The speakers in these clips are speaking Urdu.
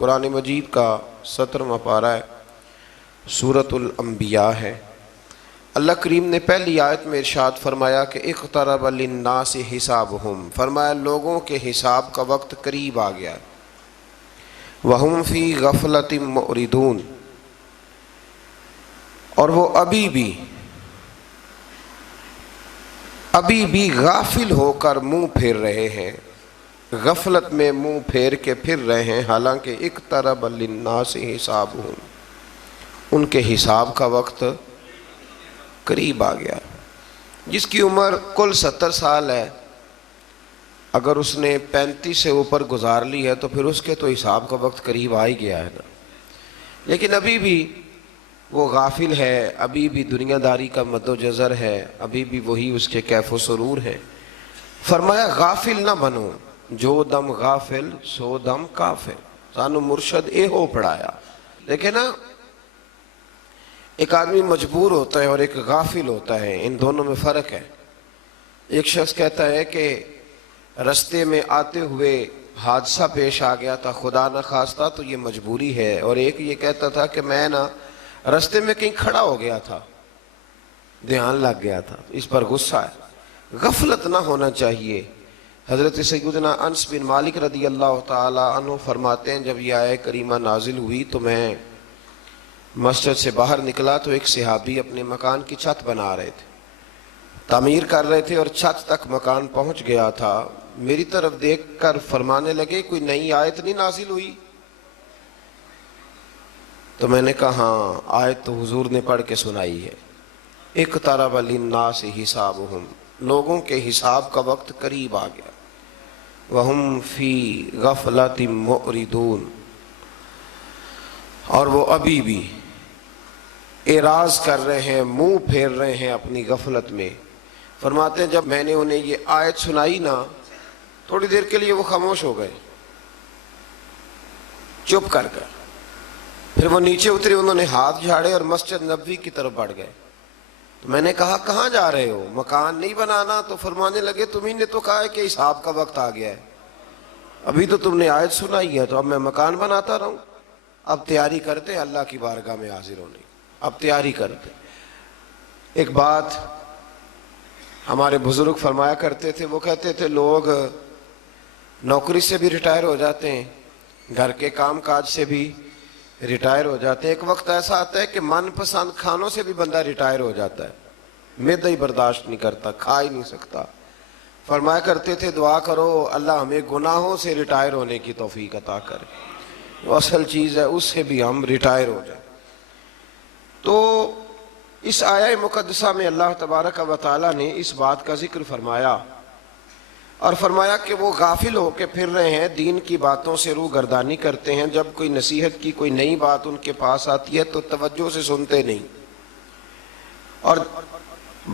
قرآن مجید کا 17واں پارہ ہے، سورۃ الانبیاء ہے۔ اللہ کریم نے پہلی آیت میں ارشاد فرمایا کہ اقترب للناس حسابہم، فرمایا لوگوں کے حساب کا وقت قریب آ گیا، وہم فی غفلۃ معرضون، اور وہ ابھی بھی غافل ہو کر منہ پھیر رہے ہیں، غفلت میں منہ پھیر کے پھر رہے ہیں، حالانکہ اقترب للناس حسابہم، ان کے حساب کا وقت قریب آ گیا۔ جس کی عمر کل 70 سال ہے، اگر اس نے 35 سے اوپر گزار لی ہے تو پھر اس کے تو حساب کا وقت قریب آ ہی گیا ہے نا، لیکن ابھی بھی وہ غافل ہے، ابھی بھی دنیا داری کا مد و جزر ہے، ابھی بھی وہی اس کے کیف و سرور ہے۔ فرمایا غافل نہ بنو، جو دم غافل سو دم کافر، سانو مرشد اے ہو پڑھایا۔ لیکن نا ایک آدمی مجبور ہوتا ہے اور ایک غافل ہوتا ہے، ان دونوں میں فرق ہے۔ ایک شخص کہتا ہے کہ رستے میں آتے ہوئے حادثہ پیش آ گیا تھا، خدا نہ خواستہ تو یہ مجبوری ہے، اور ایک یہ کہتا تھا کہ میں نا رستے میں کہیں کھڑا ہو گیا تھا، دھیان لگ گیا تھا، اس پر غصہ ہے۔ غفلت نہ ہونا چاہیے۔ حضرت سیدنا انس بن مالک رضی اللہ تعالی عنہ فرماتے ہیں جب یہ آیہ کریمہ نازل ہوئی تو میں مسجد سے باہر نکلا تو ایک صحابی اپنے مکان کی چھت بنا رہے تھے، تعمیر کر رہے تھے، اور چھت تک مکان پہنچ گیا تھا۔ میری طرف دیکھ کر فرمانے لگے کوئی نئی آیت نہیں نازل ہوئی؟ تو میں نے کہا ہاں، آیت تو حضور نے پڑھ کے سنائی ہے، اقترب للناس حسابہم، لوگوں کے حساب کا وقت قریب آ گیا، وہم فی غفلۃ معرضون، اور وہ ابھی بھی اعراض کر رہے ہیں، منہ پھیر رہے ہیں اپنی غفلت میں۔ فرماتے ہیں جب میں نے انہیں یہ آیت سنائی نا، تھوڑی دیر کے لیے وہ خاموش ہو گئے، چپ کر کر، پھر وہ نیچے اترے، انہوں نے ہاتھ جھاڑے اور مسجد نبوی کی طرف بڑھ گئے۔ تو میں نے کہا کہاں جا رہے ہو، مکان نہیں بنانا؟ تو فرمانے لگے تمہیں نے تو کہا ہے کہ حساب کا وقت آ گیا ہے، ابھی تو تم نے آیت سنائی ہے، تو اب میں مکان بناتا رہوں؟ اب تیاری کرتے اللہ کی بارگاہ میں حاضر ہونے، اب تیاری کرتے۔ ایک بات ہمارے بزرگ فرمایا کرتے تھے، وہ کہتے تھے لوگ نوکری سے بھی ریٹائر ہو جاتے ہیں، گھر کے کام کاج سے بھی ریٹائر ہو جاتے ہیں، ایک وقت ایسا آتا ہے کہ من پسند کھانوں سے بھی بندہ ریٹائر ہو جاتا ہے، معدہ ہی برداشت نہیں کرتا، کھا ہی نہیں سکتا۔ فرمایا کرتے تھے دعا کرو اللہ ہمیں گناہوں سے ریٹائر ہونے کی توفیق عطا کرے، وہ اصل چیز ہے، اس سے بھی ہم ریٹائر ہو جائیں۔ تو اس آیہ مقدسہ میں اللہ تبارک و تعالیٰ نے اس بات کا ذکر فرمایا، اور فرمایا کہ وہ غافل ہو کے پھر رہے ہیں، دین کی باتوں سے روح گردانی کرتے ہیں، جب کوئی نصیحت کی کوئی نئی بات ان کے پاس آتی ہے تو توجہ سے سنتے نہیں، اور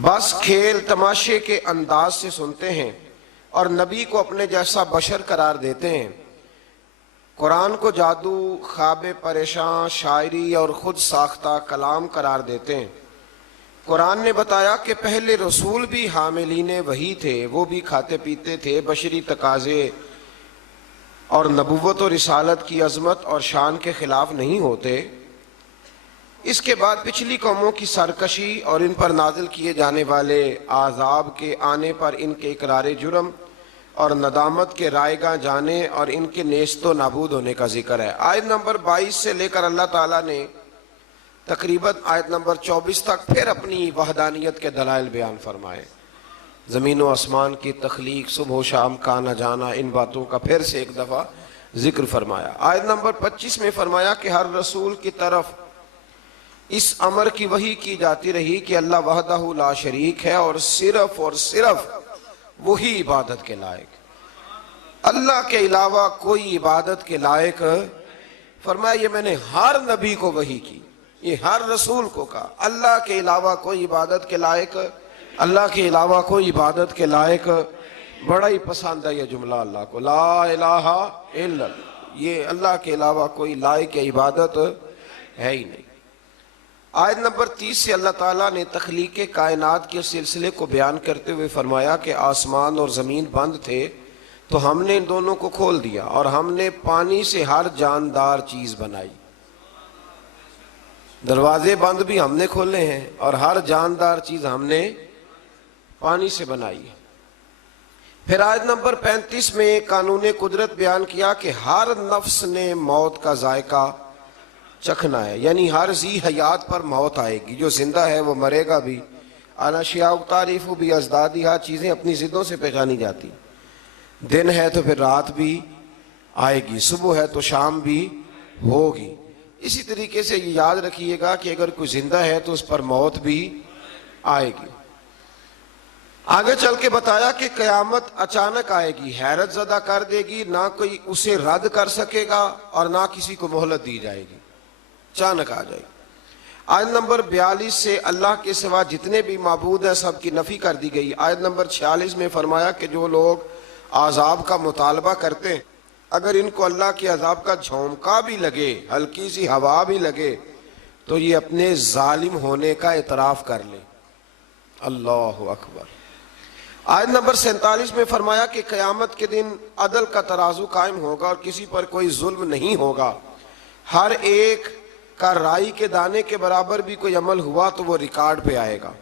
بس کھیل تماشے کے انداز سے سنتے ہیں، اور نبی کو اپنے جیسا بشر قرار دیتے ہیں، قرآن کو جادو، خواب پریشان، شاعری اور خود ساختہ کلام قرار دیتے ہیں۔ قرآن نے بتایا کہ پہلے رسول بھی حاملین وحی تھے، وہ بھی کھاتے پیتے تھے، بشری تقاضے اور نبوت و رسالت کی عظمت اور شان کے خلاف نہیں ہوتے۔ اس کے بعد پچھلی قوموں کی سرکشی اور ان پر نازل کیے جانے والے عذاب کے آنے پر ان کے اقرار جرم اور ندامت کے رائگاں جانے اور ان کے نیست و نابود ہونے کا ذکر ہے۔ آیت نمبر 22 سے لے کر اللہ تعالیٰ نے تقریباً آیت نمبر 24 تک پھر اپنی وحدانیت کے دلائل بیان فرمائے، زمین و آسمان کی تخلیق، صبح و شام کا آنا جانا، ان باتوں کا پھر سے ایک دفعہ ذکر فرمایا۔ آیت نمبر 25 میں فرمایا کہ ہر رسول کی طرف اس امر کی وحی کی جاتی رہی کہ اللہ وحدہ لا شریک ہے، اور صرف وہی عبادت کے لائق، اللہ کے علاوہ کوئی عبادت کے لائق۔ فرمایا یہ میں نے ہر نبی کو وحی کی، یہ ہر رسول کو کہا، اللہ کے علاوہ کوئی عبادت کے لائق، اللہ کے علاوہ کوئی عبادت کے لائق۔ بڑا ہی پسند ہے یہ جملہ اللہ کو، لا الہ الا اللہ، یہ اللہ کے علاوہ کوئی لائق عبادت ہے ہی نہیں۔ آیت نمبر 30 سے اللہ تعالیٰ نے تخلیق کائنات کے سلسلے کو بیان کرتے ہوئے فرمایا کہ آسمان اور زمین بند تھے تو ہم نے ان دونوں کو کھول دیا اور ہم نے پانی سے ہر جاندار چیز بنائی. دروازے بند بھی ہم نے کھولے ہیں اور ہر جاندار چیز ہم نے پانی سے بنائی. پھر آیت نمبر 35 میں قانون قدرت بیان کیا کہ ہر نفس نے موت کا ذائقہ چکھنا ہے، یعنی ہر ذی حیات پر موت آئے گی. جو زندہ ہے وہ مرے گا بھی. الاشیاء تعریف بھی ازدادیہا، چیزیں اپنی ضدوں سے پہچانی جاتی. دن ہے تو پھر رات بھی آئے گی، صبح ہے تو شام بھی ہوگی. اسی طریقے سے یہ یاد رکھیے گا کہ اگر کوئی زندہ ہے تو اس پر موت بھی آئے گی. آگے چل کے بتایا کہ قیامت اچانک آئے گی، حیرت زدہ کر دے گی، نہ کوئی اسے رد کر سکے گا اور نہ کسی کو مہلت دی جائے گی، اچانک آ جائے گی. آیت نمبر 42 سے اللہ کے سوا جتنے بھی معبود ہیں سب کی نفی کر دی گئی. آیت نمبر 46 میں فرمایا کہ جو لوگ عذاب کا مطالبہ کرتے ہیں اگر ان کو اللہ کے عذاب کا جھونکا بھی لگے، ہلکی سی ہوا بھی لگے، تو یہ اپنے ظالم ہونے کا اعتراف کر لیں. اللہ اکبر. آیت نمبر 47 میں فرمایا کہ قیامت کے دن عدل کا ترازو قائم ہوگا اور کسی پر کوئی ظلم نہیں ہوگا. ہر ایک کا رائی کے دانے کے برابر بھی کوئی عمل ہوا تو وہ ریکارڈ پہ آئے گا.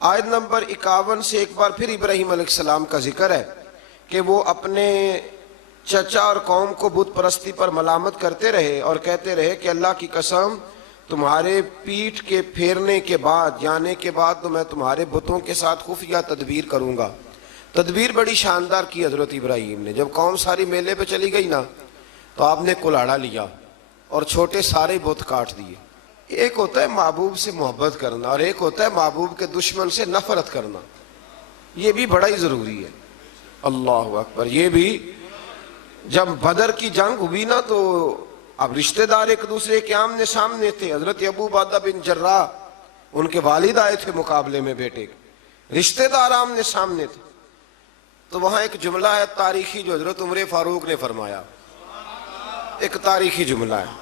آیت نمبر 51 سے ایک بار پھر ابراہیم علیہ السلام کا ذکر ہے کہ وہ اپنے چچا اور قوم کو بت پرستی پر ملامت کرتے رہے اور کہتے رہے کہ اللہ کی قسم تمہارے پیٹھ کے پھیرنے کے بعد جانے کے بعد تو میں تمہارے بتوں کے ساتھ خفیہ تدبیر کروں گا. تدبیر بڑی شاندار کی حضرت ابراہیم نے. جب قوم ساری میلے پہ چلی گئی نا تو آپ نے کلاڑا لیا اور چھوٹے سارے بت کاٹ دیے. ایک ہوتا ہے محبوب سے محبت کرنا اور ایک ہوتا ہے محبوب کے دشمن سے نفرت کرنا. یہ بھی بڑا ہی ضروری ہے. اللہ اکبر. یہ بھی جب بدر کی جنگ ہوئی نا تو اب رشتہ دار ایک دوسرے کے آمنے سامنے تھے. حضرت ابو عبیدہ بن جراح ان کے والد آئے تھے مقابلے میں بیٹے کے، رشتہ دار آمنے سامنے تھے. تو وہاں ایک جملہ ہے تاریخی جو حضرت عمر فاروق نے فرمایا، ایک تاریخی جملہ ہے.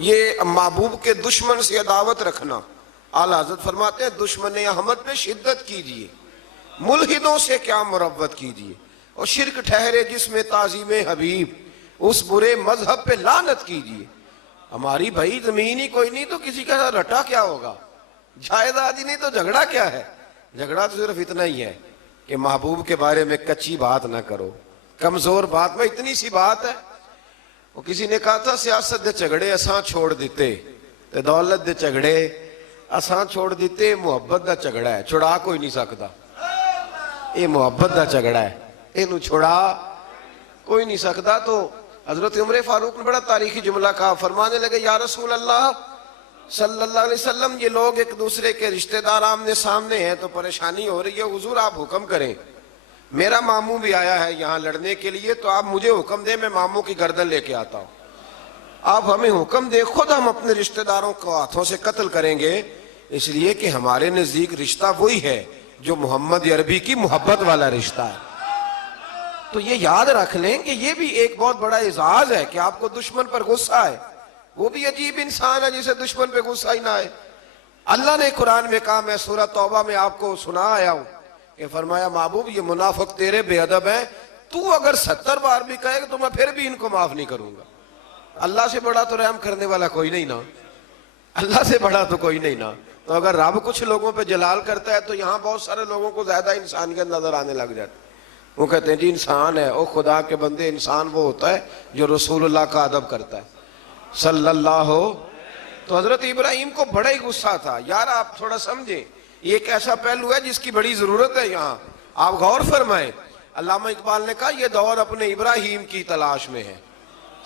یہ محبوب کے دشمن سے عداوت رکھنا. اعلیٰ حضرت فرماتے ہیں دشمن احمد پہ شدت کیجیے، ملحدوں سے کیا مروت کیجیے، اور شرک ٹھہرے جس میں تعظیم حبیب، اس برے مذہب پہ لعنت کیجیے. ہماری بھائی زمین ہی کوئی نہیں تو کسی کا رٹا کیا ہوگا، جائیداد ہی نہیں تو جھگڑا کیا ہے. جھگڑا تو صرف اتنا ہی ہے کہ محبوب کے بارے میں کچی بات نہ کرو، کمزور بات میں اتنی سی بات ہے. وہ کسی نے کہا تھا سیاست دے جھگڑے اساں چھوڑ دیتے تے دولت دے جھگڑے اساں چھوڑ دیتے، محبت دا جھگڑا ہے چھڑا کوئی نہیں سکتا. یہ محبت دا جھگڑا ہے، انہوں چھڑا کوئی نہیں سکتا. تو حضرت عمر فاروق نے بڑا تاریخی جملہ کہا، فرمانے لگے یا رسول اللہ صلی اللہ علیہ وسلم یہ لوگ ایک دوسرے کے رشتہ دار آمنے سامنے ہیں تو پریشانی ہو رہی ہے، حضور آپ حکم کریں. میرا ماموں بھی آیا ہے یہاں لڑنے کے لیے تو آپ مجھے حکم دیں، میں ماموں کی گردن لے کے آتا ہوں. آپ ہمیں حکم دیں، خود ہم اپنے رشتہ داروں کو ہاتھوں سے قتل کریں گے، اس لیے کہ ہمارے نزدیک رشتہ وہی ہے جو محمد عربی کی محبت والا رشتہ ہے. تو یہ یاد رکھ لیں کہ یہ بھی ایک بہت بڑا اعزاز ہے کہ آپ کو دشمن پر غصہ ہے. وہ بھی عجیب انسان ہے جسے دشمن پہ غصہ ہی نہ آئے. اللہ نے قرآن میں کہا، میں سورہ توبہ میں آپ کو سنا آیا ہوں کہ فرمایا محبوب یہ منافق تیرے بے ادب ہیں، تو اگر 70 بار بھی کہے گا تو میں پھر بھی ان کو معاف نہیں کروں گا. اللہ سے بڑا تو رحم کرنے والا کوئی نہیں نا، اللہ سے بڑا تو کوئی نہیں نا. تو اگر رب کچھ لوگوں پہ جلال کرتا ہے تو یہاں بہت سارے لوگوں کو زیادہ انسانیت نظر آنے لگ جاتی. وہ کہتے ہیں جی انسان ہے. او خدا کے بندے، انسان وہ ہوتا ہے جو رسول اللہ کا ادب کرتا ہے صلی اللہ ہو. تو حضرت ابراہیم کو بڑا ہی غصہ تھا. یار آپ تھوڑا سمجھیں، یہ ایک ایسا پہلو ہے جس کی بڑی ضرورت ہے یہاں، آپ غور فرمائیں. علامہ اقبال نے کہا یہ دور اپنے ابراہیم کی تلاش میں ہے،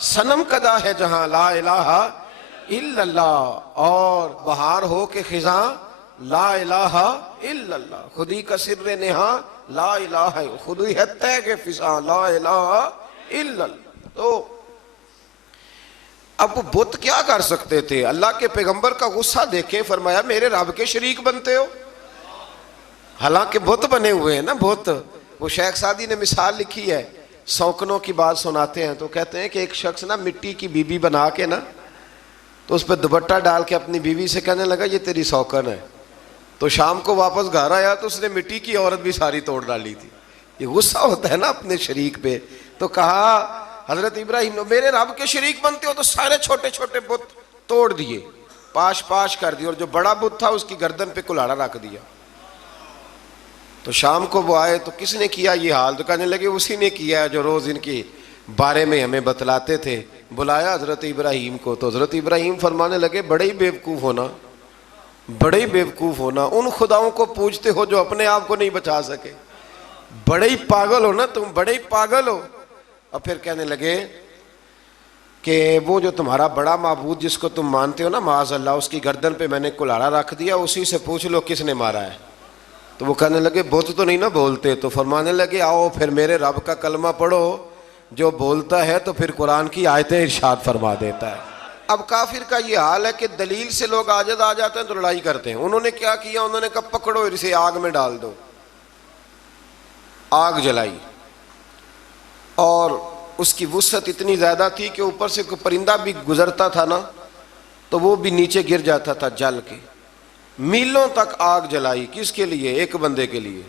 صنم کدا ہے جہاں لا الہ الا اللہ، اور بہار ہو کے خزاں لا الہ الا اللہ، خودی کا سر نہاں لا الہ، خودی ہے طے کے فضا لا الہ الا اللہ. تو اب وہ بت کیا کر سکتے تھے؟ اللہ کے پیغمبر کا غصہ دیکھیں، فرمایا میرے رب کے شریک بنتے ہو. حالانکہ بت بنے ہوئے ہیں نا بت. وہ شیخ سعدی نے مثال لکھی ہے، سوکنوں کی بات سناتے ہیں تو کہتے ہیں کہ ایک شخص نا مٹی کی بیوی بنا کے نا تو اس پہ دوپٹہ ڈال کے اپنی بیوی سے کہنے لگا یہ تیری سوکن ہے. تو شام کو واپس گھر آیا تو اس نے مٹی کی عورت بھی ساری توڑ ڈالی تھی. یہ غصہ ہوتا ہے نا اپنے شریک پہ. تو کہا حضرت ابراہیم نے میرے رب کے شریک بنتے ہو تو سارے چھوٹے چھوٹے بت توڑ دیے, پاش پاش کر دیے, اور جو بڑا بت تھا اس کی گردن پہ کلہاڑا رکھ دیا. تو شام کو وہ آئے تو کس نے کیا یہ حال؟ تو کہنے لگے اسی نے کیا ہے جو روز ان کے بارے میں ہمیں بتلاتے تھے. بلایا حضرت ابراہیم کو, تو حضرت ابراہیم فرمانے لگے بڑے ہی بیوقوف ہونا, بڑے ہی بیوقوف ہونا, ان خداؤں کو پوجتے ہو جو اپنے آپ کو نہیں بچا سکے, بڑے ہی پاگل ہو نا تم, بڑے ہی پاگل ہو. اور پھر کہنے لگے کہ وہ جو تمہارا بڑا معبود جس کو تم مانتے ہو نا معاذ اللہ, اس کی گردن پہ میں نے کلہاڑا رکھ دیا, اسی سے پوچھ لو کس نے مارا ہے. تو وہ کہنے لگے بت تو نہیں نا بولتے. تو فرمانے لگے آؤ پھر میرے رب کا کلمہ پڑھو, جو بولتا ہے تو پھر قرآن کی آیتیں ارشاد فرما دیتا ہے. اب کافر کا یہ حال ہے کہ دلیل سے لوگ عاجز آ جاتے ہیں تو لڑائی کرتے ہیں. انہوں نے کیا کیا؟ انہوں نے کہا پکڑو اسے آگ میں ڈال دو. آگ جلائی اور اس کی وسعت اتنی زیادہ تھی کہ اوپر سے کوئی پرندہ بھی گزرتا تھا نا تو وہ بھی نیچے گر جاتا تھا جل کے. میلوں تک آگ جلائی. کس کے لیے؟ ایک بندے کے لیے.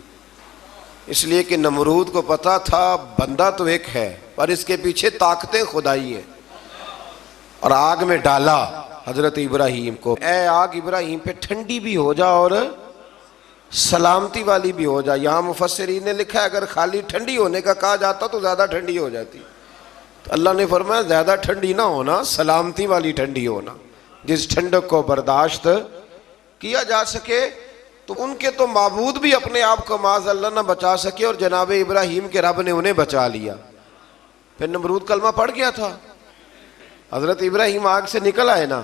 اس لیے کہ نمرود کو پتا تھا بندہ تو ایک ہے پر اس کے پیچھے طاقتیں خدائی ہیں. اور آگ میں ڈالا حضرت ابراہیم کو. اے آگ ابراہیم پہ ٹھنڈی بھی ہو جا اور سلامتی والی بھی ہو جا. یہاں مفسرین نے لکھا ہے اگر خالی ٹھنڈی ہونے کا کہا جاتا تو زیادہ ٹھنڈی ہو جاتی. تو اللہ نے فرمایا زیادہ ٹھنڈی نہ ہونا, سلامتی والی ٹھنڈی ہونا, جس ٹھنڈک کو برداشت کیا جا سکے. تو ان کے تو معبود بھی اپنے آپ کو معاذ اللہ نہ بچا سکے اور جناب ابراہیم کے رب نے انہیں بچا لیا. پھر نمرود کلمہ پڑھ گیا تھا, حضرت ابراہیم آگ سے نکل آئے نا,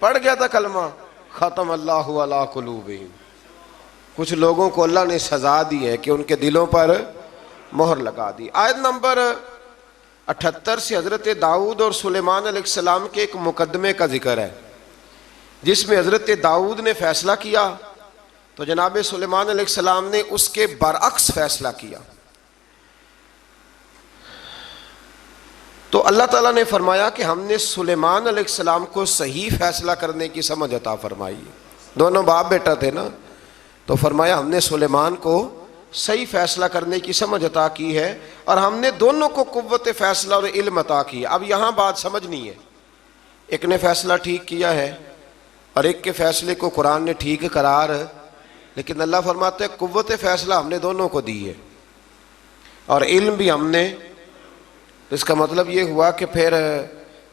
پڑھ گیا تھا کلمہ, ختم اللہ علی قلوبہم. کچھ لوگوں کو اللہ نے سزا دی ہے کہ ان کے دلوں پر مہر لگا دی. آیت نمبر 78 سے حضرت داؤد اور سلیمان علیہ السلام کے ایک مقدمے کا ذکر ہے جس میں حضرت داؤد نے فیصلہ کیا تو جناب سلیمان علیہ السلام نے اس کے برعکس فیصلہ کیا. تو اللہ تعالیٰ نے فرمایا کہ ہم نے سلیمان علیہ السلام کو صحیح فیصلہ کرنے کی سمجھ عطا فرمائی. دونوں باپ بیٹا تھے نا, تو فرمایا ہم نے سلیمان کو صحیح فیصلہ کرنے کی سمجھ عطا کی ہے اور ہم نے دونوں کو قوت فیصلہ اور علم عطا کی. اب یہاں بات سمجھنی ہے, ایک نے فیصلہ ٹھیک کیا ہے اور ایک کے فیصلے کو قرآن نے ٹھیک قرار, لیکن اللہ فرماتے ہیں قوت فیصلہ ہم نے دونوں کو دی ہے اور علم بھی ہم نے. اس کا مطلب یہ ہوا کہ پھر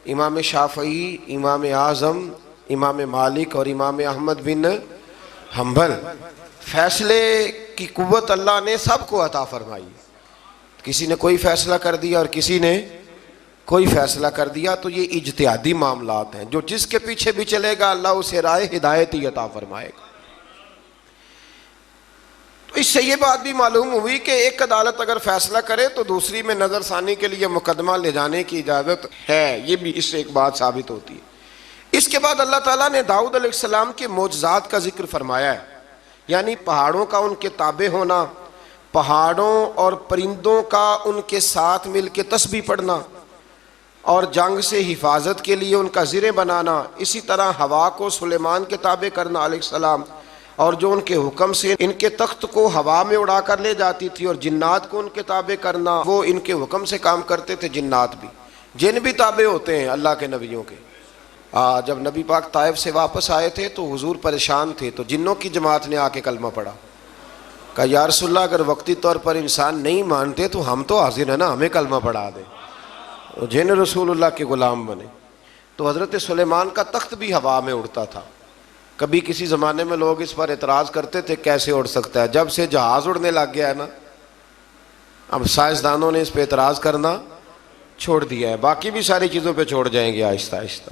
امام شافعی, امام اعظم, امام مالک اور امام احمد بن حنبل فیصلے کی قوت اللہ نے سب کو عطا فرمائی. کسی نے کوئی فیصلہ کر دیا اور کسی نے کوئی فیصلہ کر دیا, تو یہ اجتہادی معاملات ہیں. جو جس کے پیچھے بھی چلے گا اللہ اسے رائے ہدایت ہی عطا فرمائے گا. تو اس سے یہ بات بھی معلوم ہوئی کہ ایک عدالت اگر فیصلہ کرے تو دوسری میں نظر ثانی کے لیے مقدمہ لے جانے کی اجازت ہے. یہ بھی اس سے ایک بات ثابت ہوتی ہے. اس کے بعد اللہ تعالیٰ نے داؤد علیہ السلام کے معجزات کا ذکر فرمایا ہے, یعنی پہاڑوں کا ان کے تابع ہونا, پہاڑوں اور پرندوں کا ان کے ساتھ مل کے تسبیح پڑھنا اور جنگ سے حفاظت کے لیے ان کا زرہ بنانا. اسی طرح ہوا کو سلیمان کے تابع کرنا علیہ السلام, اور جو ان کے حکم سے ان کے تخت کو ہوا میں اڑا کر لے جاتی تھی, اور جنات کو ان کے تابع کرنا, وہ ان کے حکم سے کام کرتے تھے. جنات بھی, جن بھی تابع ہوتے ہیں اللہ کے نبیوں کے. جب نبی پاک طائف سے واپس آئے تھے تو حضور پریشان تھے, تو جنوں کی جماعت نے آ کے کلمہ پڑھا. کہا یا رسول اللہ اگر وقتی طور پر انسان نہیں مانتے تو ہم تو حاضر ہیں نا, ہمیں کلمہ پڑھا دیں. جن رسول اللہ کے غلام بنے. تو حضرت سلیمان کا تخت بھی ہوا میں اڑتا تھا. کبھی کسی زمانے میں لوگ اس پر اعتراض کرتے تھے کیسے اڑ سکتا ہے, جب سے جہاز اڑنے لگ گیا ہے نا اب سائنسدانوں نے اس پہ اعتراض کرنا چھوڑ دیا ہے. باقی بھی ساری چیزوں پہ چھوڑ جائیں گے آہستہ آہستہ.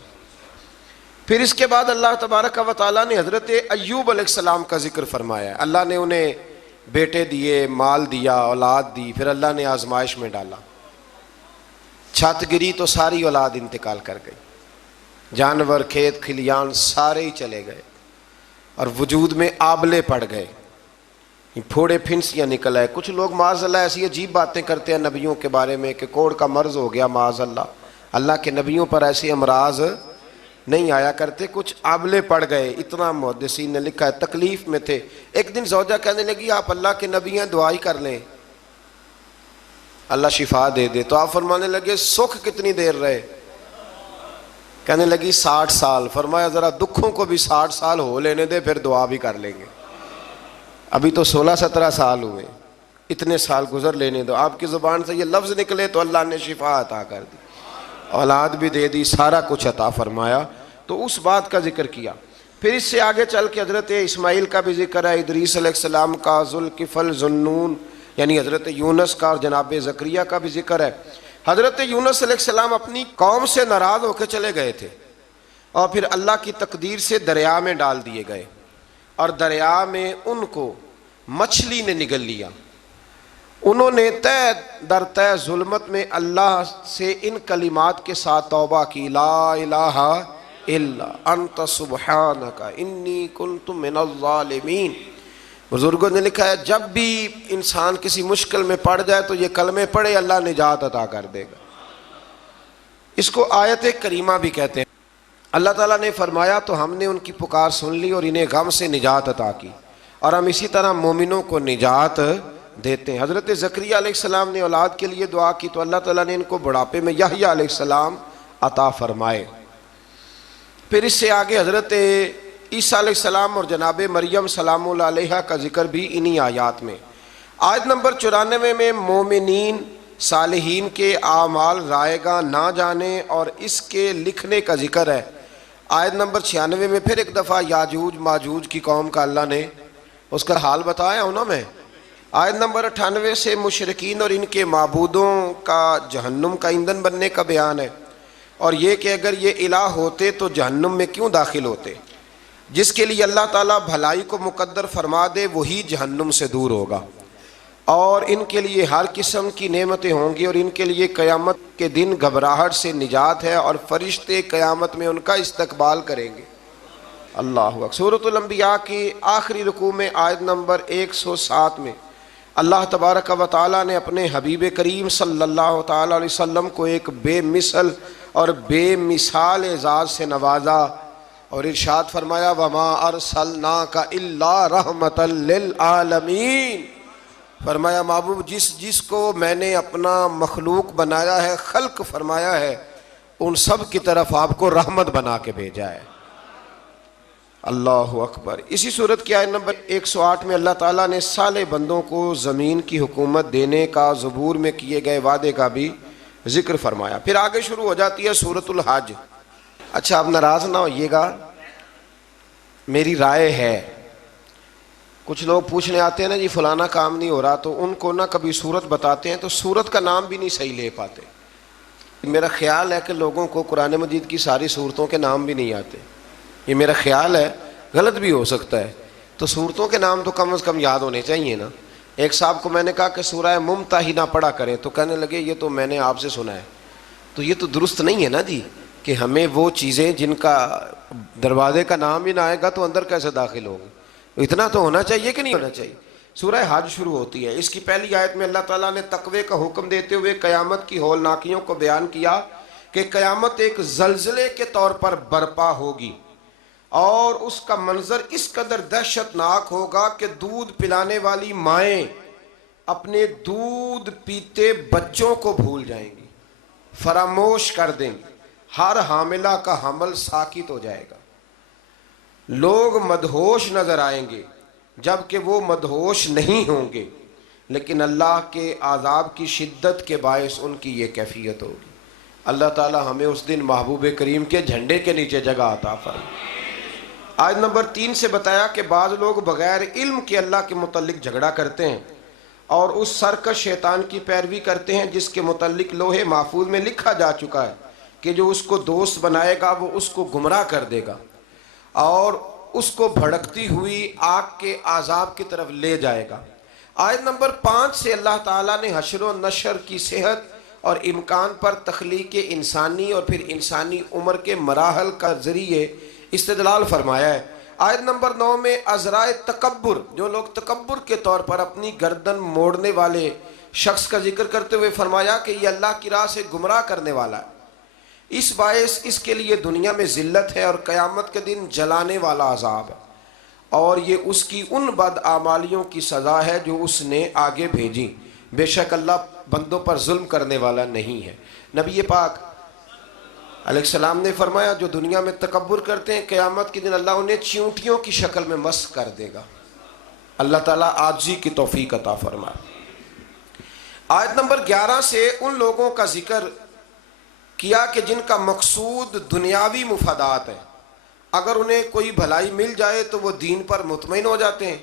پھر اس کے بعد اللہ تبارک و تعالیٰ نے حضرت ایوب علیہ السلام کا ذکر فرمایا ہے. اللہ نے انہیں بیٹے دیے, مال دیا, اولاد دی, پھر اللہ نے آزمائش میں ڈالا. چھت گری تو ساری اولاد انتقال کر گئی, جانور, کھیت کھلیان سارے ہی چلے گئے, اور وجود میں آبلے پڑ گئے, پھوڑے پھنسیاں نکل آئے. کچھ لوگ معاذ اللہ ایسی عجیب باتیں کرتے ہیں نبیوں کے بارے میں کہ کوڑ کا مرض ہو گیا معاذ اللہ. اللہ کے نبیوں پر ایسے امراض نہیں آیا کرتے, کچھ آبلے پڑ گئے. اتنا محدثین نے لکھا ہے تکلیف میں تھے. ایک دن زوجہ کہنے لگی آپ اللہ کے نبی ہیں, دعائی کر لیں. اللہ شفا دے دے. تو آپ فرمانے لگے سکھ کتنی دیر رہے؟ کہنے لگی 60 سال. فرمایا ذرا دکھوں کو بھی 60 سال ہو لینے دے پھر دعا بھی کر لیں گے. ابھی تو 16-17 سال ہوئے, اتنے سال گزر لینے دو. آپ کی زبان سے یہ لفظ نکلے تو اللہ نے شفا عطا کر دی, اولاد بھی دے دی, سارا کچھ عطا فرمایا. تو اس بات کا ذکر کیا. پھر اس سے آگے چل کے حضرت اسماعیل کا بھی ذکر ہے, ادریس علیہ السلام کا, ذوالکفل, ذوالنون یعنی حضرت یونس کا, اور جناب زکریہ کا بھی ذکر ہے. حضرت یونس علیہ السلام اپنی قوم سے ناراض ہو کے چلے گئے تھے اور پھر اللہ کی تقدیر سے دریا میں ڈال دیے گئے, اور دریا میں ان کو مچھلی نے نگل لیا. انہوں نے تہ در تہ ظلمت میں اللہ سے ان کلمات کے ساتھ توبہ کی, لا الہ الا انت سبحانک انی کنت من الظالمین. بزرگوں نے لکھا ہے جب بھی انسان کسی مشکل میں پڑ جائے تو یہ کلمے پڑھے, اللہ نجات عطا کر دے گا. اس کو آیت کریمہ بھی کہتے ہیں. اللہ تعالیٰ نے فرمایا تو ہم نے ان کی پکار سن لی اور انہیں غم سے نجات عطا کی, اور ہم اسی طرح مومنوں کو نجات دیتے ہیں. حضرت زکریا علیہ السلام نے اولاد کے لیے دعا کی تو اللہ تعالیٰ نے ان کو بڑھاپے میں یحییٰ علیہ السلام عطا فرمائے. پھر اس سے آگے حضرت عیسیٰ علیہ السلام اور جناب مریم سلام اللہ علیہا کا ذکر بھی انہی آیات میں. آیت نمبر 94 میں مومنین صالحین کے اعمال رائے گاہ نہ جانے اور اس کے لکھنے کا ذکر ہے. آیت نمبر 96 میں پھر ایک دفعہ یاجوج ماجوج کی قوم کا اللہ نے اس کا حال بتایا ہوں نا میں. آیت نمبر 98 سے مشرکین اور ان کے معبودوں کا جہنم کا ایندھن بننے کا بیان ہے, اور یہ کہ اگر یہ الہ ہوتے تو جہنم میں کیوں داخل ہوتے. جس کے لیے اللہ تعالیٰ بھلائی کو مقدر فرما دے وہی جہنم سے دور ہوگا, اور ان کے لیے ہر قسم کی نعمتیں ہوں گی, اور ان کے لیے قیامت کے دن گھبراہٹ سے نجات ہے, اور فرشتے قیامت میں ان کا استقبال کریں گے. اللہ اکبر. سورۃ الانبیاء کی آخری رکوع میں آیت نمبر 107 میں اللہ تبارک و تعالیٰ نے اپنے حبیب کریم صلی اللہ تعالیٰ علیہ وسلم کو ایک بے مثل اور بے مثال اعزاز سے نوازا, اور ارشاد فرمایا وما ارسلناک الا رحمۃ للعالمین. فرمایا محبوب جس کو میں نے اپنا مخلوق بنایا ہے, خلق فرمایا ہے, ان سب کی طرف آپ کو رحمت بنا کے بھیجا ہے. اللہ اکبر. اسی صورت کی آیت نمبر 108 میں اللہ تعالیٰ نے صالح بندوں کو زمین کی حکومت دینے کا زبور میں کیے گئے وعدے کا بھی ذکر فرمایا. پھر آگے شروع ہو جاتی ہے سورۃ الحج. اچھا آپ ناراض نہ ہوئیے گا, میری رائے ہے, کچھ لوگ پوچھنے آتے ہیں نا جی فلانا کام نہیں ہو رہا, تو ان کو نہ کبھی سورت بتاتے ہیں تو سورت کا نام بھی نہیں صحیح لے پاتے. میرا خیال ہے کہ لوگوں کو قرآن مجید کی ساری سورتوں کے نام بھی نہیں آتے, یہ میرا خیال ہے, غلط بھی ہو سکتا ہے. تو سورتوں کے نام تو کم از کم یاد ہونے چاہیے نا. ایک صاحب کو میں نے کہا کہ سورہ ممتحنہ پڑھا کریں, تو کہنے لگے یہ تو میں نے آپ سے سنا ہے. تو یہ تو درست نہیں ہے نا جی, کہ ہمیں وہ چیزیں جن کا دروازے کا نام ہی نہ آئے گا تو اندر کیسے داخل ہوگی. اتنا تو ہونا چاہیے کہ نہیں ہونا چاہیے. سورہ حج شروع ہوتی ہے. اس کی پہلی آیت میں اللہ تعالیٰ نے تقوی کا حکم دیتے ہوئے قیامت کی ہولناکیوں کو بیان کیا کہ قیامت ایک زلزلے کے طور پر برپا ہوگی, اور اس کا منظر اس قدر دہشت ناک ہوگا کہ دودھ پلانے والی مائیں اپنے دودھ پیتے بچوں کو بھول جائیں گی, فراموش کر دیں گی. ہر حاملہ کا حمل ساکت ہو جائے گا. لوگ مدہوش نظر آئیں گے جبکہ وہ مدہوش نہیں ہوں گے, لیکن اللہ کے عذاب کی شدت کے باعث ان کی یہ کیفیت ہوگی. اللہ تعالی ہمیں اس دن محبوب کریم کے جھنڈے کے نیچے جگہ عطا فرمائے. آیت نمبر 3 سے بتایا کہ بعض لوگ بغیر علم کے اللہ کے متعلق جھگڑا کرتے ہیں اور اس سرکش شیطان کی پیروی کرتے ہیں جس کے متعلق لوح محفوظ میں لکھا جا چکا ہے کہ جو اس کو دوست بنائے گا وہ اس کو گمراہ کر دے گا اور اس کو بھڑکتی ہوئی آگ کے عذاب کی طرف لے جائے گا. آیت نمبر 5 سے اللہ تعالیٰ نے حشر و نشر کی صحت اور امکان پر تخلیق انسانی اور پھر انسانی عمر کے مراحل کا ذریعے استدلال فرمایا ہے. آیت نمبر 9 میں عذرائے تکبر, جو لوگ تکبر کے طور پر اپنی گردن موڑنے والے شخص کا ذکر کرتے ہوئے فرمایا کہ یہ اللہ کی راہ سے گمراہ کرنے والا ہے, اس باعث اس کے لیے دنیا میں ذلت ہے اور قیامت کے دن جلانے والا عذاب ہے, اور یہ اس کی ان بد اعمالیوں کی سزا ہے جو اس نے آگے بھیجی. بے شک اللہ بندوں پر ظلم کرنے والا نہیں ہے۔ نبی پاک علیہ السلام نے فرمایا جو دنیا میں تکبر کرتے ہیں قیامت کے دن اللہ انہیں چیونٹیوں کی شکل میں مسخ کر دے گا۔ اللہ تعالیٰ عاجزی کی توفیق عطا فرمائے۔ آیت نمبر 11 سے ان لوگوں کا ذکر کیا کہ جن کا مقصود دنیاوی مفادات ہے، اگر انہیں کوئی بھلائی مل جائے تو وہ دین پر مطمئن ہو جاتے ہیں،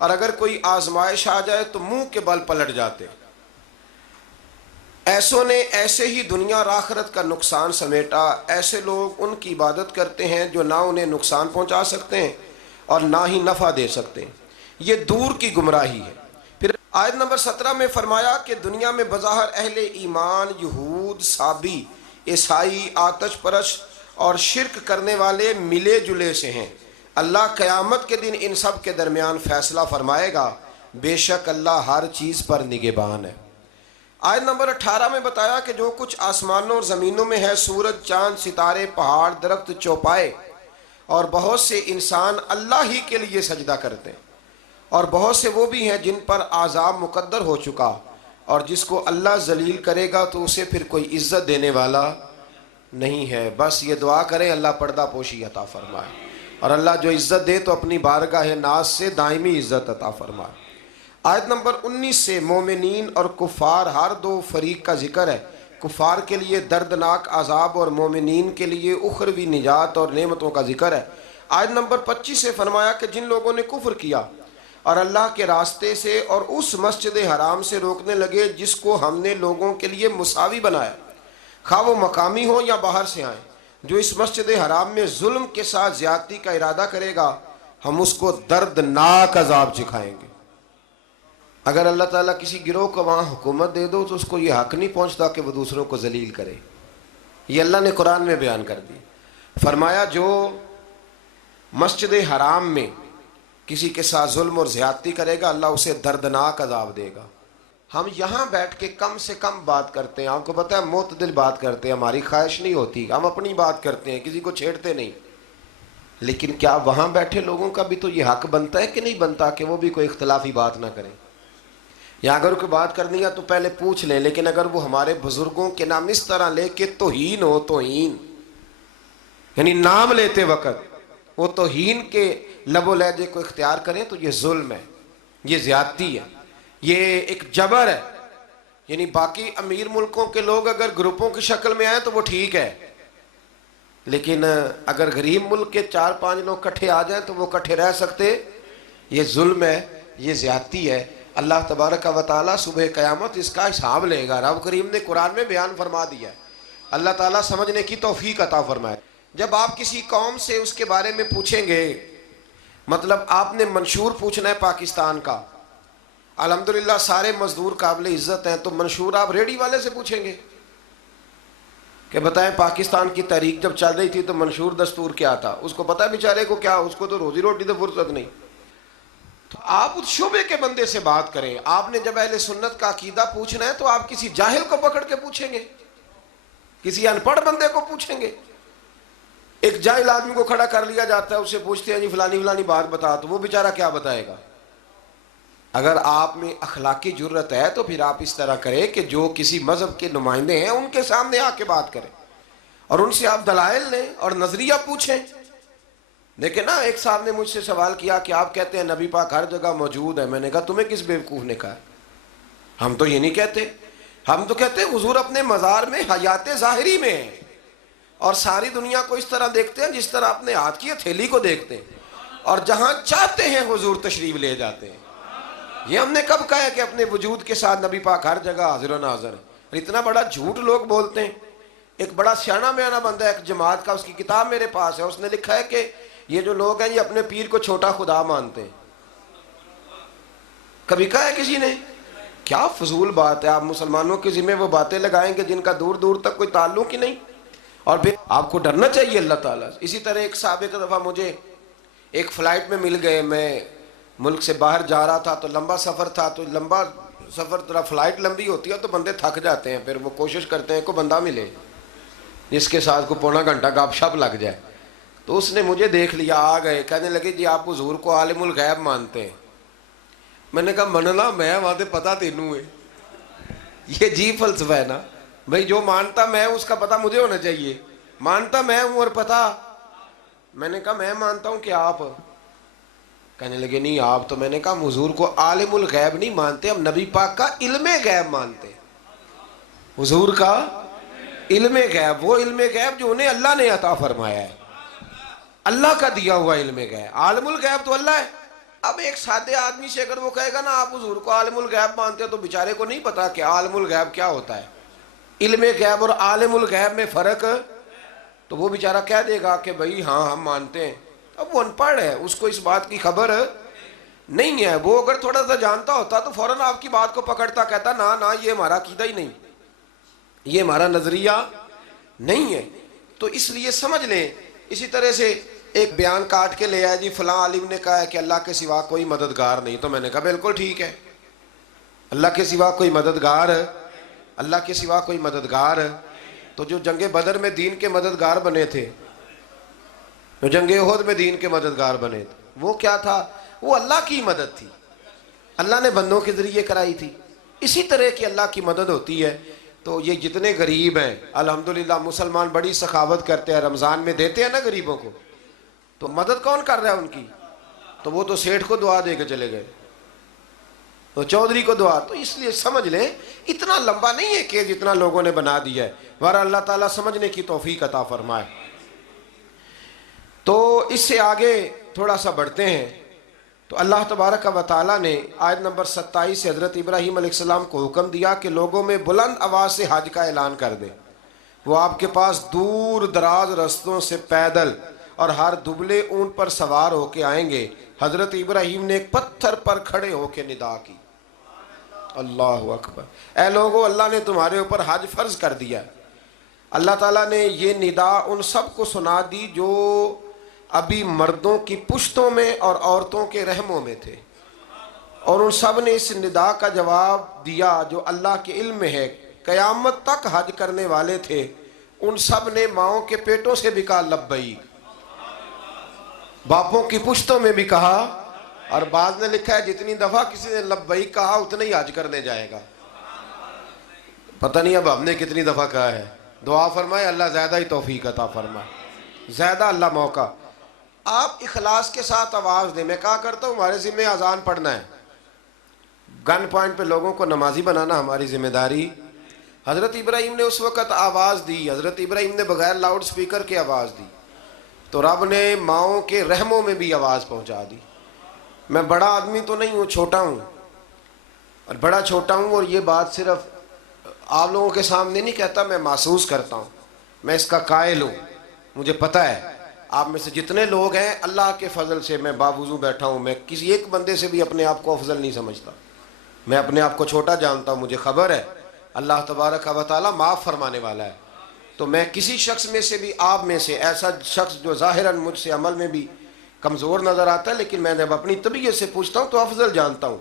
اور اگر کوئی آزمائش آ جائے تو منہ کے بل پلٹ جاتے ہیں۔ ایسوں نے ایسے ہی دنیا اور آخرت کا نقصان سمیٹا، ایسے لوگ ان کی عبادت کرتے ہیں جو نہ انہیں نقصان پہنچا سکتے ہیں اور نہ ہی نفع دے سکتے ہیں، یہ دور کی گمراہی ہے۔ پھر آیت نمبر 17 میں فرمایا کہ دنیا میں بظاہر اہل ایمان، یہود، صابی، عیسائی، آتش پرست اور شرک کرنے والے ملے جلے سے ہیں، اللہ قیامت کے دن ان سب کے درمیان فیصلہ فرمائے گا، بے شک اللہ ہر چیز پر نگہبان ہے۔ آیت نمبر 18 میں بتایا کہ جو کچھ آسمانوں اور زمینوں میں ہے، سورج، چاند، ستارے، پہاڑ، درخت، چوپائے، اور بہت سے انسان اللہ ہی کے لیے سجدہ کرتے ہیں، اور بہت سے وہ بھی ہیں جن پر عذاب مقدر ہو چکا، اور جس کو اللہ ذلیل کرے گا تو اسے پھر کوئی عزت دینے والا نہیں ہے۔ بس یہ دعا کریں اللہ پردہ پوشی عطا فرمائے، اور اللہ جو عزت دے تو اپنی بارگاہ ناز سے دائمی عزت عطا فرمائے۔ آیت نمبر 19 سے مومنین اور کفار ہر دو فریق کا ذکر ہے، کفار کے لیے دردناک عذاب اور مومنین کے لیے اخروی نجات اور نعمتوں کا ذکر ہے۔ آیت نمبر 25 سے فرمایا کہ جن لوگوں نے کفر کیا اور اللہ کے راستے سے اور اس مسجد حرام سے روکنے لگے جس کو ہم نے لوگوں کے لیے مساوی بنایا، خواہ وہ مقامی ہوں یا باہر سے آئیں، جو اس مسجد حرام میں ظلم کے ساتھ زیادتی کا ارادہ کرے گا ہم اس کو دردناک عذاب چکھائیں گے۔ اگر اللہ تعالیٰ کسی گروہ کو وہاں حکومت دے دو تو اس کو یہ حق نہیں پہنچتا کہ وہ دوسروں کو ذلیل کرے، یہ اللہ نے قرآن میں بیان کر دی۔ فرمایا جو مسجد حرام میں کسی کے ساتھ ظلم اور زیادتی کرے گا اللہ اسے دردناک عذاب دے گا۔ ہم یہاں بیٹھ کے کم سے کم بات کرتے ہیں، آپ کو پتہ ہے معتدل بات کرتے ہیں، ہماری خواہش نہیں ہوتی، ہم اپنی بات کرتے ہیں، کسی کو چھیڑتے نہیں، لیکن کیا وہاں بیٹھے لوگوں کا بھی تو یہ حق بنتا ہے کہ نہیں بنتا کہ وہ بھی کوئی اختلافی بات نہ کریں؟ یا اگر کوئی بات کرنی ہے تو پہلے پوچھ لیں، لیکن اگر وہ ہمارے بزرگوں کے نام اس طرح لے کے توہین ہو، توہین یعنی نام لیتے وقت وہ توہین کے لب و لہجے کو اختیار کریں تو یہ ظلم ہے، یہ زیادتی ہے، یہ ایک جبر ہے۔ یعنی باقی امیر ملکوں کے لوگ اگر گروپوں کی شکل میں آئیں تو وہ ٹھیک ہے، لیکن اگر غریب ملک کے 4-5 لوگ کٹھے آ جائیں تو وہ کٹھے رہ سکتے، یہ ظلم ہے، یہ زیادتی ہے۔ اللہ تبارک و تعالیٰ صبح قیامت اس کا حساب لے گا، رب کریم نے قرآن میں بیان فرما دیا ہے۔ اللہ تعالیٰ سمجھنے کی توفیق عطا فرمائے۔ جب آپ کسی قوم سے اس کے بارے میں پوچھیں گے، مطلب آپ نے منشور پوچھنا ہے پاکستان کا، الحمدللہ سارے مزدور قابل عزت ہیں، تو منشور آپ ریڈی والے سے پوچھیں گے کہ بتائیں پاکستان کی تحریک جب چل رہی تھی تو منشور دستور کیا تھا؟ اس کو پتہ بیچارے کو کیا، اس کو تو روزی روٹی تو فرصت نہیں۔ تو آپ اس شعبے کے بندے سے بات کریں۔ آپ نے جب اہل سنت کا عقیدہ پوچھنا ہے تو آپ کسی جاہل کو پکڑ کے پوچھیں گے، کسی ان پڑھ بندے کو پوچھیں گے؟ ایک جاہل آدمی کو کھڑا کر لیا جاتا ہے، اس سے پوچھتے ہیں جی فلانی فلانی بات بتا، تو وہ بیچارہ کیا بتائے گا؟ اگر آپ میں اخلاقی جرت ہے تو پھر آپ اس طرح کریں کہ جو کسی مذہب کے نمائندے ہیں ان کے سامنے آ کے بات کریں اور ان سے آپ دلائل لیں اور نظریہ پوچھیں۔ دیکھیں نا، ایک صاحب نے مجھ سے سوال کیا کہ آپ کہتے ہیں نبی پاک ہر جگہ موجود ہے، میں نے کہا تمہیں کس بیوقوف نے کہا؟ ہم تو یہ نہیں کہتے، ہم تو کہتے ہیں حضور اپنے مزار میں حیات ظاہری میں ہیں اور ساری دنیا کو اس طرح دیکھتے ہیں جس طرح اپنے ہاتھ کی ہتھیلی کو دیکھتے ہیں، اور جہاں چاہتے ہیں حضور تشریف لے جاتے ہیں۔ یہ ہم نے کب کہا ہے کہ اپنے وجود کے ساتھ نبی پاک ہر جگہ حاضر و ناظر ہے؟ اتنا بڑا جھوٹ لوگ بولتے ہیں۔ ایک بڑا سیانا میانا بندہ ہے ایک جماعت کا، اس کی کتاب میرے پاس ہے، اس نے لکھا ہے کہ یہ جو لوگ ہیں یہ اپنے پیر کو چھوٹا خدا مانتے ہیں۔ کبھی کہا ہے کسی نے؟ کیا فضول بات ہے، آپ مسلمانوں کے ذمہ وہ باتیں لگائیں گے جن کا دور دور تک کوئی تعلق ہی نہیں، اور پھر آپ کو ڈرنا چاہیے اللہ تعالیٰ سے۔ اسی طرح ایک صاحب ایک دفعہ مجھے ایک فلائٹ میں مل گئے، میں ملک سے باہر جا رہا تھا تو لمبا سفر تھا، تو لمبا سفر طرح فلائٹ لمبی ہوتی ہے تو بندے تھک جاتے ہیں، پھر وہ کوشش کرتے ہیں کوئی بندہ ملے جس کے ساتھ کو پونا گھنٹہ گپ شپ لگ جائے۔ تو اس نے مجھے دیکھ لیا، آ گئے، کہنے لگے جی آپ حضور کو عالم الغیب مانتے ہیں؟ میں نے کہا مننا میں وہاں تے پتہ تینوں ہے، یہ جی فلسفہ ہے نا بھائی، جو مانتا میں اس کا پتہ مجھے ہونا چاہیے، مانتا میں ہوں اور پتہ میں نے کہا میں مانتا ہوں کہ آپ، کہنے لگے نہیں آپ تو، میں نے کہا حضور کو عالم الغیب نہیں مانتے، ہم نبی پاک کا علم غیب مانتے، حضور کا علم غیب، وہ علم غیب جو انہیں اللہ نے عطا فرمایا ہے، اللہ کا دیا ہوا علم غیب، عالم الغیب تو اللہ ہے۔ اب ایک سادے آدمی سے اگر وہ کہے گا نا آپ حضور کو عالم الغیب مانتے ہیں، تو بیچارے کو نہیں پتا کہ عالم الغیب کیا ہوتا ہے، علم غیب اور عالم الغیب میں فرق، تو وہ بیچارہ کہہ دے گا کہ بھئی ہاں ہم مانتے ہیں۔ اب وہ ان پڑھ ہے، اس کو اس بات کی خبر نہیں ہے، وہ اگر تھوڑا سا جانتا ہوتا تو فوراً آپ کی بات کو پکڑتا، کہتا نا نا یہ ہمارا عقیدہ ہی نہیں، یہ ہمارا نظریہ نہیں ہے۔ تو اس لیے سمجھ لیں، اسی طرح سے ایک بیان کاٹ کے لے آیا جی فلاں عالم نے کہا ہے کہ اللہ کے سوا کوئی مددگار نہیں، تو میں نے کہا بالکل ٹھیک ہے، اللہ کے سوا کوئی مددگار، اللہ کے سوا کوئی مددگار۔ تو جو جنگ بدر میں دین کے مددگار بنے تھے، جو جنگ احد میں دین کے مددگار بنے تھے، وہ کیا تھا؟ وہ اللہ کی مدد تھی، اللہ نے بندوں کے ذریعے کرائی تھی۔ اسی طرح کی اللہ کی مدد ہوتی ہے۔ تو یہ جتنے غریب ہیں الحمدللہ مسلمان بڑی سخاوت کرتے ہیں، رمضان میں دیتے ہیں نا غریبوں کو، تو مدد کون کر رہا ہے ان کی؟ تو وہ تو سیٹھ کو دعا دے کے چلے گئے، تو چودھری کو دعا۔ تو اس لیے سمجھ لیں اتنا لمبا نہیں ہے کہ جتنا لوگوں نے بنا دیا ہے، بہرحال اللہ تعالیٰ سمجھنے کی توفیق عطا فرمائے۔ تو اس سے آگے تھوڑا سا بڑھتے ہیں، تو اللہ تبارک و تعالیٰ نے آیت نمبر 27 سے حضرت ابراہیم علیہ السلام کو حکم دیا کہ لوگوں میں بلند آواز سے حج کا اعلان کر دیں، وہ آپ کے پاس دور دراز رستوں سے پیدل اور ہر دبلے اونٹ پر سوار ہو کے آئیں گے۔ حضرت ابراہیم نے ایک پتھر پر کھڑے ہو کے ندا کی، اللہ اکبر، اے لوگو اللہ نے تمہارے اوپر حج فرض کر دیا۔ اللہ تعالیٰ نے یہ ندا ان سب کو سنا دی جو ابھی مردوں کی پشتوں میں اور عورتوں کے رحموں میں تھے، اور ان سب نے اس ندا کا جواب دیا جو اللہ کے علم میں ہے۔ قیامت تک حج کرنے والے تھے، ان سب نے ماؤں کے پیٹوں سے بھی کہا لبیک، باپوں کی پشتوں میں بھی کہا، اور بعض نے لکھا ہے جتنی دفعہ کسی نے لبیک کہا اتنا ہی حج کرنے جائے گا۔ پتہ نہیں اب ہم نے کتنی دفعہ کہا ہے، دعا فرمائے اللہ زیادہ ہی توفیق عطا فرمائے، زیادہ اللہ موقع۔ آپ اخلاص کے ساتھ آواز دیں، میں کہا کرتا ہوں ہمارے ذمہ اذان پڑھنا ہے، گن پوائنٹ پہ لوگوں کو نمازی بنانا ہماری ذمہ داری۔ حضرت ابراہیم نے اس وقت آواز دی، حضرت ابراہیم نے بغیر لاؤڈ سپیکر کے آواز دی، تو رب نے ماؤں کے رحموں میں بھی آواز پہنچا دی۔ میں بڑا آدمی تو نہیں ہوں، چھوٹا ہوں، اور بڑا چھوٹا ہوں، اور یہ بات صرف آپ لوگوں کے سامنے نہیں کہتا، میں محسوس کرتا ہوں، میں اس کا قائل ہوں، مجھے پتہ ہے آپ میں سے جتنے لوگ ہیں اللہ کے فضل سے میں باوضو بیٹھا ہوں، میں کسی ایک بندے سے بھی اپنے آپ کو افضل نہیں سمجھتا، میں اپنے آپ کو چھوٹا جانتا ہوں، مجھے خبر ہے اللہ تبارک و تعالیٰ معاف فرمانے والا ہے۔ تو میں کسی شخص میں سے بھی، آپ میں سے ایسا شخص جو ظاہراً مجھ سے عمل میں بھی کمزور نظر آتا ہے، لیکن میں جب اپنی طبیعت سے پوچھتا ہوں تو افضل جانتا ہوں۔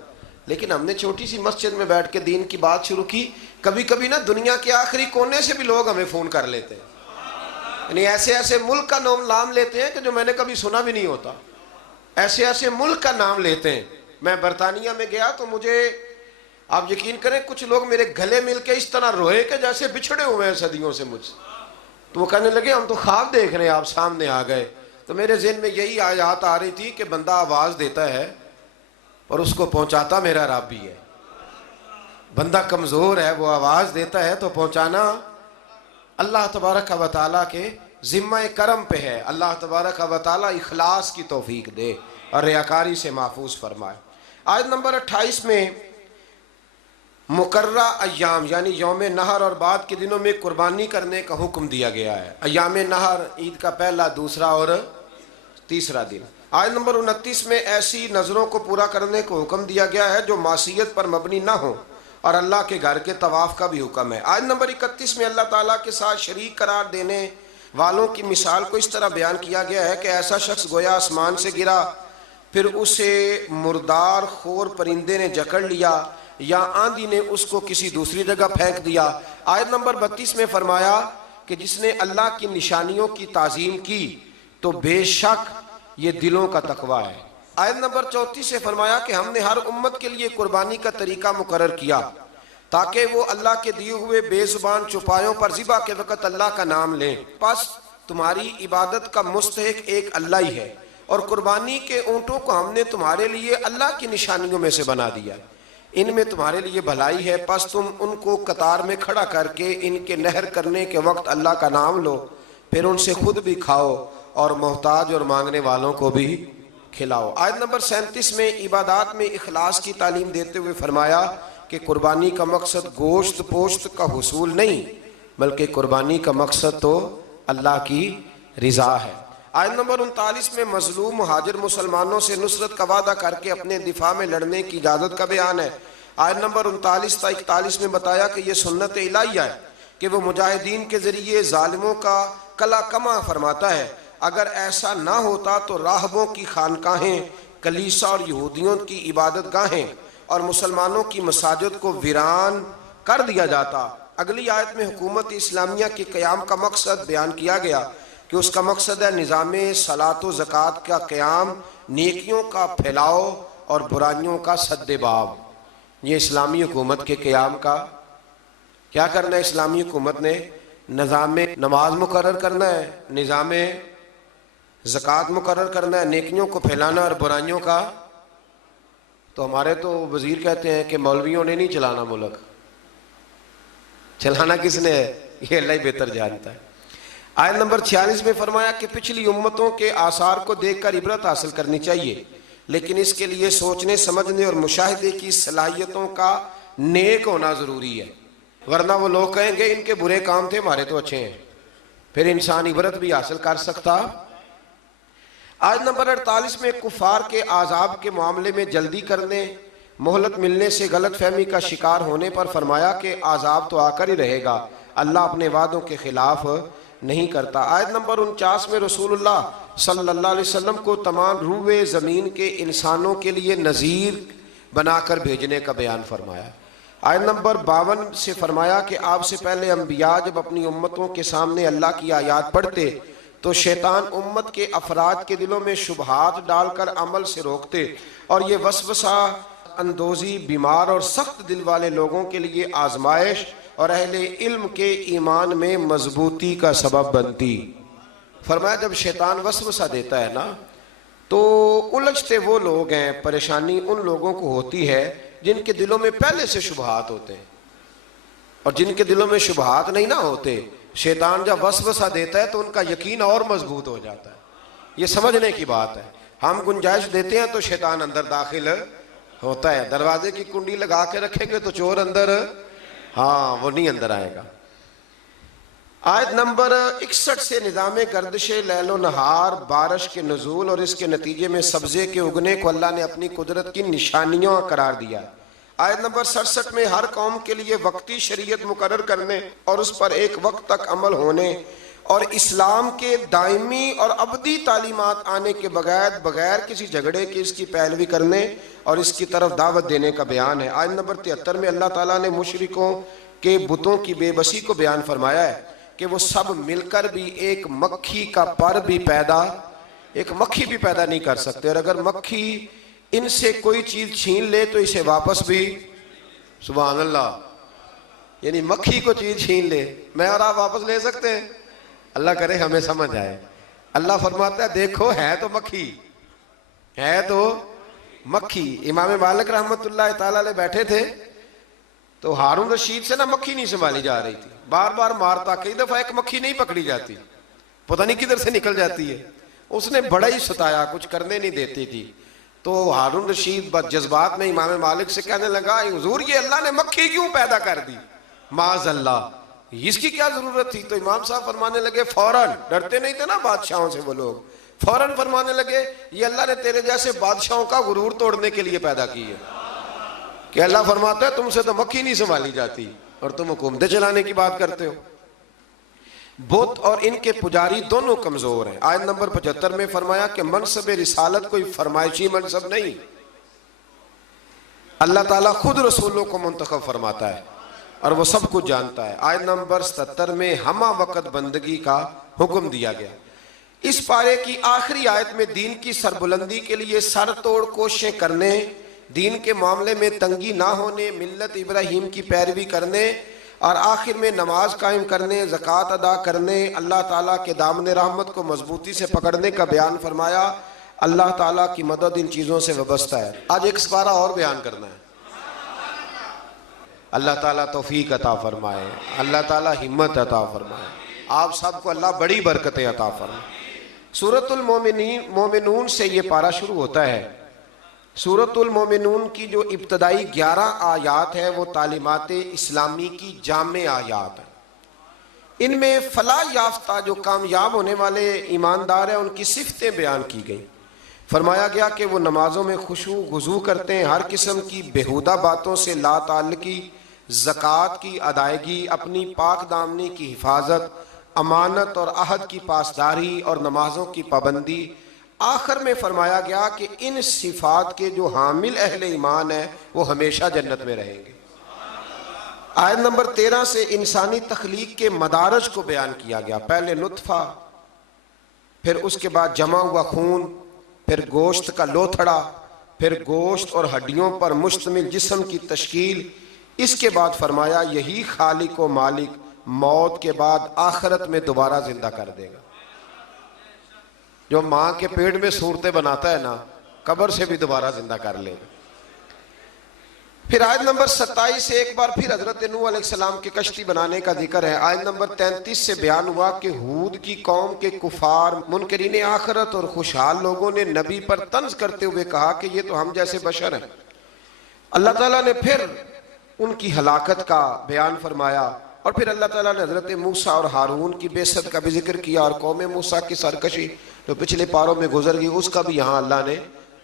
لیکن ہم نے چھوٹی سی مسجد میں بیٹھ کے دین کی بات شروع کی، کبھی کبھی نا دنیا کے آخری کونے سے بھی لوگ ہمیں فون کر لیتے ہیں، یعنی ایسے ایسے ملک کا نام لیتے ہیں کہ جو میں نے کبھی سنا بھی نہیں ہوتا، ایسے ایسے ملک کا نام لیتے ہیں۔ میں برطانیہ میں گیا تو مجھے، آپ یقین کریں، کچھ لوگ میرے گلے مل کے اس طرح روئے کہ جیسے بچھڑے ہوئے ہیں صدیوں سے مجھ سے، تو وہ کہنے لگے ہم تو خواب دیکھ رہے ہیں، آپ سامنے آ گئے۔ تو میرے ذہن میں یہی آیات آ رہی تھی کہ بندہ آواز دیتا ہے اور اس کو پہنچاتا میرا رب بھی ہے، بندہ کمزور ہے، وہ آواز دیتا ہے تو پہنچانا اللہ تبارک و تعالیٰ کے ذمہ کرم پہ ہے۔ اللہ تبارک و تعالیٰ اخلاص کی توفیق دے اور ریاکاری سے محفوظ فرمائے۔ آیت نمبر 28 میں مقررہ ایام یعنی یوم نحر اور بعد کے دنوں میں قربانی کرنے کا حکم دیا گیا ہے۔ ایام نحر عید کا پہلا، دوسرا اور تیسرا دن۔ آیت نمبر 29 میں ایسی نظروں کو پورا کرنے کو حکم دیا گیا ہے جو معصیت پر مبنی نہ ہو، اور اللہ کے گھر کے طواف کا بھی حکم ہے۔ آیت نمبر 31 میں اللہ تعالیٰ کے ساتھ شریک قرار دینے والوں کی مثال کو اس طرح بیان کیا گیا ہے کہ ایسا شخص گویا آسمان سے گرا، پھر اسے مردار خور پرندے نے جکڑ لیا، یا آندھی نے اس کو کسی دوسری جگہ پھینک دیا۔ آیت نمبر 32 میں فرمایا کہ جس نے اللہ کی نشانیوں کی تعظیم کی تو بے شک یہ دلوں کا تقویٰ ہے۔ آیت نمبر 34 سے فرمایا کہ ہم نے ہر امت کے لیے قربانی کا طریقہ مقرر کیا، تاکہ وہ اللہ کے دیے ہوئے بے زبان چوپایوں پر ذبح کے وقت اللہ کا نام لیں۔ پس تمہاری عبادت کا مستحق ایک اللہ ہی ہے، اور قربانی کے اونٹوں کو ہم نے تمہارے لیے اللہ کی نشانیوں میں سے بنا دیا، ان میں تمہارے لیے بھلائی ہے، پس تم ان کو قطار میں کھڑا کر کے ان کے نہر کرنے کے وقت اللہ کا نام لو، پھر ان سے خود بھی کھاؤ اور محتاج اور مانگنے والوں کو بھی کھلاؤ۔ آیت نمبر 37 میں عبادات میں اخلاص کی تعلیم دیتے ہوئے فرمایا کہ قربانی کا مقصد گوشت پوشت کا حصول نہیں، بلکہ قربانی کا مقصد تو اللہ کی رضا ہے۔ آیت نمبر 39 میں مظلوم مہاجر مسلمانوں سے نصرت کا وعدہ کر کے اپنے دفاع میں لڑنے کی اجازت کا بیان ہے۔ آیت نمبر 39 تا 41 میں بتایا کہ یہ سنت الہیہ ہے کہ وہ مجاہدین کے ذریعے ظالموں کا کلا کما فرماتا ہے۔ اگر ایسا نہ ہوتا تو راہبوں کی خانقاہیں، کلیسا اور یہودیوں کی عبادت گاہیں اور مسلمانوں کی مساجد کو ویران کر دیا جاتا۔ اگلی آیت میں حکومت اسلامیہ کے قیام کا مقصد بیان کیا گیا کہ اس کا مقصد ہے نظام صلاۃ و زکوٰۃ کا قیام، نیکیوں کا پھیلاؤ اور برائیوں کا سد باب۔ یہ اسلامی حکومت کے قیام کا کیا کرنا ہے؟ اسلامی حکومت نے نظام نماز مقرر کرنا ہے، نظام زکوٰۃ مقرر کرنا ہے، نیکیوں کو پھیلانا اور برائیوں کا۔ تو ہمارے تو وزیر کہتے ہیں کہ مولویوں نے نہیں چلانا ملک، چلانا کس نے ہے؟ یہ اللہ ہی بہتر جانتا ہے۔ آیت نمبر 46 میں فرمایا کہ پچھلی امتوں کے آثار کو دیکھ کر عبرت حاصل کرنی چاہیے، لیکن اس کے لیے سوچنے سمجھنے اور مشاہدے کی صلاحیتوں کا نیک ہونا ضروری ہے، ورنہ وہ لوگ کہیں گے ان کے برے کام تھے ہمارے تو اچھے ہیں، پھر انسان عبرت بھی حاصل کر سکتا۔ آیت نمبر 48 میں کفار کے عذاب کے معاملے میں جلدی کرنے، مہلت ملنے سے غلط فہمی کا شکار ہونے پر فرمایا کہ عذاب تو آ کر ہی رہے گا، اللہ اپنے وعدوں کے خلاف نہیں کرتا۔ آیت نمبر 49 میں رسول اللہ صلی اللہ علیہ وسلم کو تمام روئے زمین کے انسانوں کے لیے نذیر بنا کر بھیجنے کا بیان فرمایا۔ آیت نمبر 52 سے فرمایا کہ آپ سے پہلے انبیاء جب اپنی امتوں کے سامنے اللہ کی آیات پڑھتے تو شیطان امت کے افراد کے دلوں میں شبہات ڈال کر عمل سے روکتے، اور یہ وسوسہ اندوزی بیمار اور سخت دل والے لوگوں کے لیے آزمائش اور اہل علم کے ایمان میں مضبوطی کا سبب بنتی۔ فرمایا جب شیطان وسوسہ دیتا ہے نا تو الجھتے وہ لوگ ہیں، پریشانی ان لوگوں کو ہوتی ہے جن کے دلوں میں پہلے سے شبہات ہوتے ہیں، اور جن کے دلوں میں شبہات نہیں نہ ہوتے، شیطان جب وسوسہ دیتا ہے تو ان کا یقین اور مضبوط ہو جاتا ہے۔ یہ سمجھنے کی بات ہے، ہم گنجائش دیتے ہیں تو شیطان اندر داخل ہوتا ہے، دروازے کی کنڈی لگا کے رکھیں گے تو چور اندر وہ نہیں اندر آئے گا۔ آیت نمبر 61 سے نظام گردش لیل و نہار، بارش کے نزول اور اس کے نتیجے میں سبزے کے اگنے کو اللہ نے اپنی قدرت کی نشانیاں قرار دیا۔ آیت نمبر 67 میں ہر قوم کے لیے وقتی شریعت مقرر کرنے اور اس پر ایک وقت تک عمل ہونے اور اسلام کے دائمی اور ابدی تعلیمات آنے کے بغیر کسی جھگڑے کے اس کی پیروی کرنے اور اس کی طرف دعوت دینے کا بیان ہے۔ آیت نمبر 73 میں اللہ تعالیٰ نے مشرکوں کے بتوں کی بے بسی کو بیان فرمایا ہے کہ وہ سب مل کر بھی ایک مکھی کا پر بھی ایک مکھی بھی پیدا نہیں کر سکتے، اور اگر مکھی ان سے کوئی چیز چھین لے تو اسے واپس بھی، سبحان اللہ، یعنی مکھی کو چیز چھین لے میں اور آپ واپس لے سکتے ہیں؟ اللہ کرے ہمیں سمجھ آئے۔ اللہ فرماتا ہے دیکھو ہے تو مکھی۔ امام مالک رحمت اللہ تعالیٰ علیہ بیٹھے تھے تو ہارون رشید سے مکھی نہیں سنبھالی جا رہی تھی، بار بار مارتا، کئی دفعہ ایک مکھی نہیں پکڑی جاتی، پتہ نہیں کدھر سے نکل جاتی ہے، اس نے بڑا ہی ستایا، کچھ کرنے نہیں دیتی تھی۔ تو ہارون رشید جذبات میں امام مالک سے کہنے لگا حضور یہ اللہ نے مکھی کیوں پیدا کر دی؟ معاذ اللہ، اس کی کیا ضرورت تھی؟ تو امام صاحب فرمانے لگے فوراً، ڈرتے نہیں تھے نا بادشاہوں سے وہ لوگ، فوراً فرمانے لگے یہ اللہ نے تیرے جیسے بادشاہوں کا غرور توڑنے کے لیے پیدا کی ہے، کہ اللہ فرماتا ہے تم سے تو مکھی نہیں سنبھالی جاتی اور تم حکومتیں چلانے کی بات کرتے ہو۔ بت اور ان کے پجاری دونوں کمزور ہیں۔ آیت نمبر 75 میں فرمایا کہ منصب رسالت کوئی فرمائشی منصب نہیں، اللہ تعالیٰ خود رسولوں کو منتخب فرماتا ہے اور وہ سب کچھ جانتا ہے۔ آیت نمبر 77 میں ہمہ وقت بندگی کا حکم دیا گیا۔ اس پارے کی آخری آیت میں دین کی سربلندی کے لیے سر توڑ کوششیں کرنے دین کے معاملے میں تنگی نہ ہونے، ملت ابراہیم کی پیروی کرنے، اور آخر میں نماز قائم کرنے، زکوٰۃ ادا کرنے، اللہ تعالیٰ کے دامن رحمت کو مضبوطی سے پکڑنے کا بیان فرمایا۔ اللہ تعالیٰ کی مدد ان چیزوں سے وابستہ ہے۔ آج ایک سپارہ اور بیان کرنا ہے۔ اللہ تعالیٰ توفیق عطا فرمائے، اللہ تعالیٰ ہمت عطا فرمائے، آپ سب کو اللہ بڑی برکتیں عطا فرمائے۔ سورۃ المومنون سے یہ پارہ شروع ہوتا ہے۔ سورۃ المومنون کی جو ابتدائی 11 آیات ہے وہ تعلیمات اسلامی کی جامع آیات ہیں۔ ان میں فلاح یافتہ جو کامیاب ہونے والے ایماندار ہیں ان کی صفتیں بیان کی گئیں۔ فرمایا گیا کہ وہ نمازوں میں خشوع خضوع کرتے ہیں، ہر قسم کی بیہودہ باتوں سے لا تعلقی، زکوٰۃ کی ادائیگی، اپنی پاک دامنی کی حفاظت، امانت اور عہد کی پاسداری اور نمازوں کی پابندی۔ آخر میں فرمایا گیا کہ ان صفات کے جو حامل اہل ایمان ہیں وہ ہمیشہ جنت میں رہیں گے۔ آیت نمبر 13 سے انسانی تخلیق کے مدارج کو بیان کیا گیا۔ پہلے نطفہ، پھر اس کے بعد جمع ہوا خون، پھر گوشت کا لوتھڑا، پھر گوشت اور ہڈیوں پر مشتمل جسم کی تشکیل۔ اس کے بعد فرمایا یہی خالق و مالک موت کے بعد آخرت میں دوبارہ زندہ کر دے گا۔ جو ماں کے پیٹ میں صورتیں بناتا ہے نا، قبر سے بھی دوبارہ زندہ کر لے گا۔ پھر آیت نمبر 27 سے ایک بار پھر حضرت نوح علیہ السلام کی کشتی بنانے کا ذکر ہے۔ آیت نمبر 33 سے بیان ہوا کہ ہود کی قوم کے کفار، منکرین آخرت اور خوشحال لوگوں نے نبی پر طنز کرتے ہوئے کہا کہ یہ تو ہم جیسے بشر ہیں۔ اللہ تعالیٰ نے پھر ان کی ہلاکت کا بیان فرمایا، اور پھر اللہ تعالیٰ نے حضرت موسیٰ اور ہارون کی بعثت کا بھی ذکر کیا، اور قوم موسیٰ کی سرکشی جو پچھلے پاروں میں گزر گئی اس کا بھی یہاں اللہ نے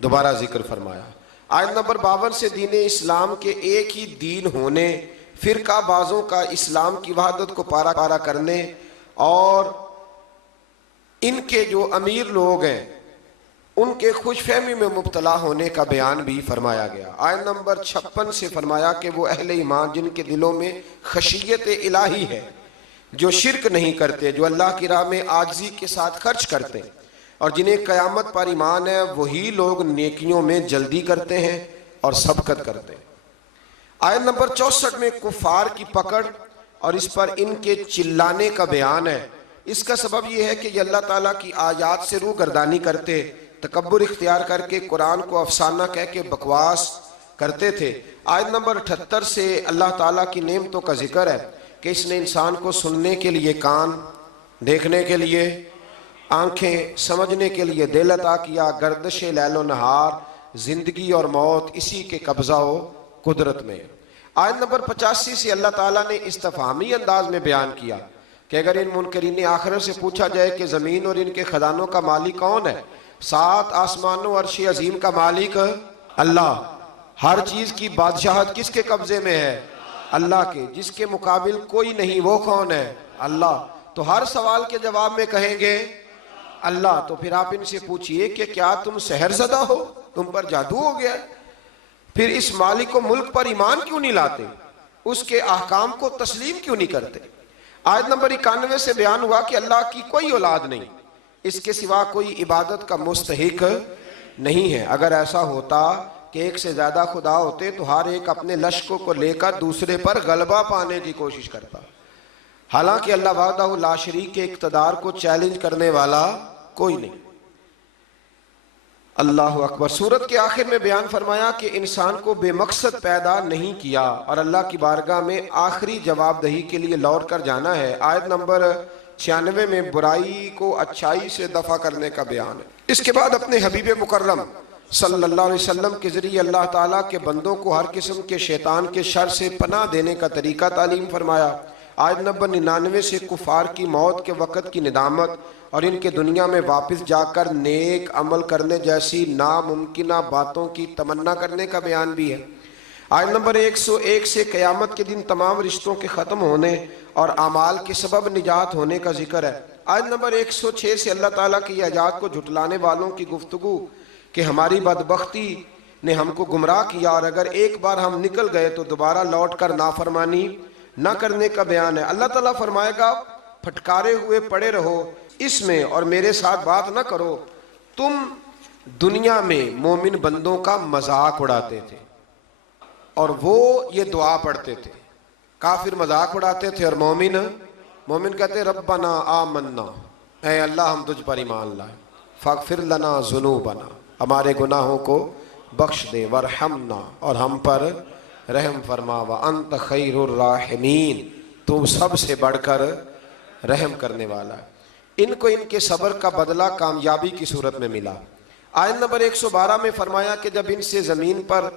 دوبارہ ذکر فرمایا۔ آیت نمبر 52 سے دین اسلام کے ایک ہی دین ہونے، فرقہ بازوں کا اسلام کی وحدت کو پارا پارا کرنے، اور ان کے جو امیر لوگ ہیں ان کے خوش فہمی میں مبتلا ہونے کا بیان بھی فرمایا گیا۔ آیت نمبر 56 سے فرمایا کہ وہ اہل ایمان جن کے دلوں میں خشیت الہی ہے، جو شرک نہیں کرتے، جو اللہ کی راہ میں عاجزی کے ساتھ خرچ کرتے، اور جنہیں قیامت پر ایمان ہے، وہی لوگ نیکیوں میں جلدی کرتے ہیں اور سبقت کرتے ہیں۔ آیت نمبر 64 میں کفار کی پکڑ اور اس پر ان کے چلانے کا بیان ہے۔ اس کا سبب یہ ہے کہ یہ اللہ تعالیٰ کی آیات سے روگردانی کرتے، تکبر اختیار کر کے قرآن کو افسانہ کہہ کے بکواس کرتے تھے۔ آیت نمبر 78 سے اللہ تعالیٰ کی نعمتوں کا ذکر ہے کہ اس نے انسان کو سننے کے لیے کان، دیکھنے کے لیے آنکھیں، سمجھنے کے لیے دل عطا کیا۔ گردش لیل و نہار، زندگی اور موت اسی کے قبضہ و قدرت میں۔ آیت نمبر 85 سے اللہ تعالیٰ نے استفہامی انداز میں بیان کیا کہ اگر ان منکرین آخرت سے پوچھا جائے کہ زمین اور ان کے خزانوں کا مالک کون ہے، 7 آسمانوں عرش عظیم کا مالک اللہ، ہر چیز کی بادشاہت کس کے قبضے میں ہے؟ اللہ کے، جس کے مقابل کوئی نہیں، وہ کون ہے؟ اللہ۔ تو ہر سوال کے جواب میں کہیں گے اللہ۔ تو پھر آپ ان سے پوچھئے کہ کیا تم سحر زدہ ہو، تم پر جادو ہو گیا؟ پھر اس مالک و ملک پر ایمان کیوں نہیں لاتے؟ اس کے احکام کو تسلیم کیوں نہیں کرتے؟ آیت نمبر 91 سے بیان ہوا کہ اللہ کی کوئی اولاد نہیں، اس کے سوا کوئی عبادت کا مستحق نہیں ہے۔ اگر ایسا ہوتا کہ ایک سے زیادہ خدا ہوتے تو ہر ایک اپنے لشکروں کو لے کر دوسرے پر غلبہ پانے کی کوشش کرتا۔ حالانکہ اللہ وحدہ لا شریک کے اقتدار کو چیلنج کرنے والا کوئی نہیں۔ اللہ اکبر۔ سورت کے آخر میں بیان فرمایا کہ انسان کو بے مقصد پیدا نہیں کیا اور اللہ کی بارگاہ میں آخری جواب دہی کے لیے لوٹ کر جانا ہے۔ آیت نمبر 96 میں برائی کو اچھائی سے دفع کرنے کا بیان ہے۔ اس کے بعد اپنے حبیب مکرم صلی اللہ علیہ وسلم کے ذریعے اللہ تعالیٰ کے بندوں کو ہر قسم کے شیطان کے شر سے پناہ دینے کا طریقہ تعلیم فرمایا۔ آیت نمبر 99 سے کفار کی موت کے وقت کی ندامت اور ان کے دنیا میں واپس جا کر نیک عمل کرنے جیسی ناممکنہ باتوں کی تمنا کرنے کا بیان بھی ہے۔ آیت نمبر 101 سے قیامت کے دن تمام رشتوں کے ختم ہونے اور اعمال کے سبب نجات ہونے کا ذکر ہے۔ آیت نمبر 106 سے اللہ تعالیٰ کی ایجاد کو جھٹلانے والوں کی گفتگو کہ ہماری بدبختی نے ہم کو گمراہ کیا اور اگر ایک بار ہم نکل گئے تو دوبارہ لوٹ کر نافرمانی نہ کرنے کا بیان ہے۔ اللہ تعالیٰ فرمائے گا پھٹکارے ہوئے پڑے رہو اس میں اور میرے ساتھ بات نہ کرو، تم دنیا میں مومن بندوں کا مذاق اڑاتے تھے اور وہ یہ دعا پڑھتے تھے. کافر مذاق اڑاتے تھے اور مومن کہتے ربنا آمنا، اے اللہ ہم تجھ پر ایمان لائے، فاغفر لنا ذنوبنا، ہمارے گناہوں کو بخش دے، ورحمنا، اور ہم پر رحم فرما، وانت خیر الراحمین، تو سب سے بڑھ کر رحم کرنے والا ہے. ان کو ان کے صبر کا بدلہ کامیابی کی صورت میں ملا. آیت نمبر 112 میں فرمایا کہ جب ان سے زمین پر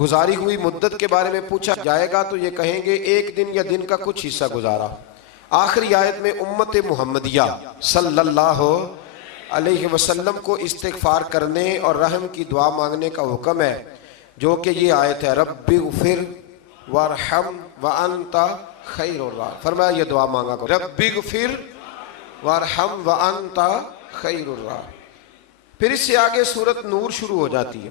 گزاری ہوئی مدت کے بارے میں پوچھا جائے گا تو یہ کہیں گے ایک دن یا دن کا کچھ حصہ گزارا. آخری آیت میں امت محمدیہ صلی اللہ علیہ وسلم کو استغفار کرنے اور رحم کی دعا مانگنے کا حکم ہے، جو کہ یہ آیت ہے رب اغفر وارحم وانت خیر الراحمین. فرمایا یہ دعا مانگا کرو، رب اغفر وارحم وانت خیر الراحمین. پھر اس سے آگے سورۃ نور شروع ہو جاتی ہے.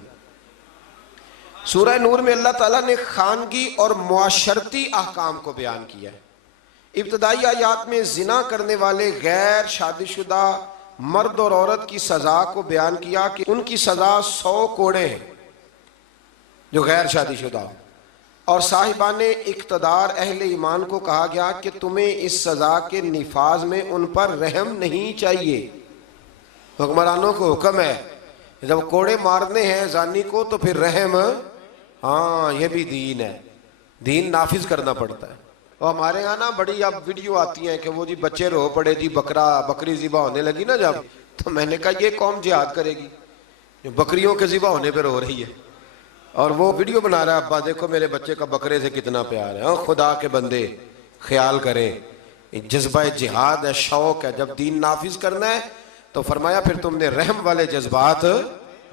سورہ نور میں اللہ تعالیٰ نے خانگی اور معاشرتی احکام کو بیان کیا ہے. ابتدائی آیات میں زنا کرنے والے غیر شادی شدہ مرد اور عورت کی سزا کو بیان کیا کہ ان کی سزا 100 کوڑے ہیں جو غیر شادی شدہ، اور صاحبان اقتدار اہل ایمان کو کہا گیا کہ تمہیں اس سزا کے نفاذ میں ان پر رحم نہیں چاہیے. حکمرانوں کو حکم ہے جب کوڑے مارنے ہیں زانی کو تو پھر رحم، ہاں یہ بھی دین ہے، دین نافذ کرنا پڑتا ہے. اور ہمارے یہاں نا بڑی اب ویڈیو آتی ہیں کہ وہ جی بچے رو پڑے جی بکری ذبح ہونے لگی نا جب، تو میں نے کہا یہ قوم جہاد کرے گی جو بکریوں کے ذبح ہونے پہ رو رہی ہے. اور وہ ویڈیو بنا رہا ہے ابا دیکھو میرے بچے کا بکرے سے کتنا پیار ہے. خدا کے بندے خیال کریں، جذبہ جہاد ہے، شوق ہے. جب دین نافذ کرنا ہے تو فرمایا پھر تم نے رحم والے جذبات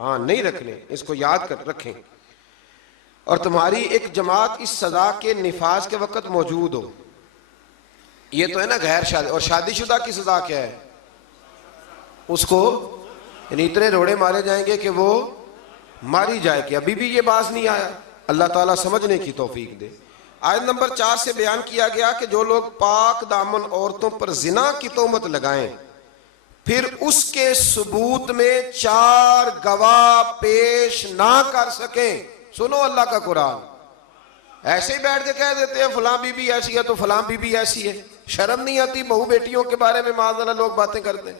نہیں رکھنے، اس کو یاد کر رکھیں. اور تمہاری ایک جماعت اس سزا کے نفاذ کے وقت موجود ہو. یہ تو ہے نا غیر شادی. اور شادی شدہ کی سزا کیا ہے؟ اس کو یعنی اتنے روڑے مارے جائیں گے کہ وہ ماری جائے. کہ ابھی بھی یہ باز نہیں آیا. اللہ تعالیٰ سمجھنے کی توفیق دے. آیت نمبر 4 سے بیان کیا گیا کہ جو لوگ پاک دامن عورتوں پر زنا کی تہمت لگائیں پھر اس کے ثبوت میں 4 گواہ پیش نہ کر سکیں. سنو اللہ کا قرآن. ایسے ہی بیٹھ کے کہہ دیتے ہیں فلاں بی بی ایسی ہے تو فلاں بی بی ایسی ہے. شرم نہیں آتی بہو بیٹیوں کے بارے میں معاذ اللہ لوگ باتیں کرتے ہیں.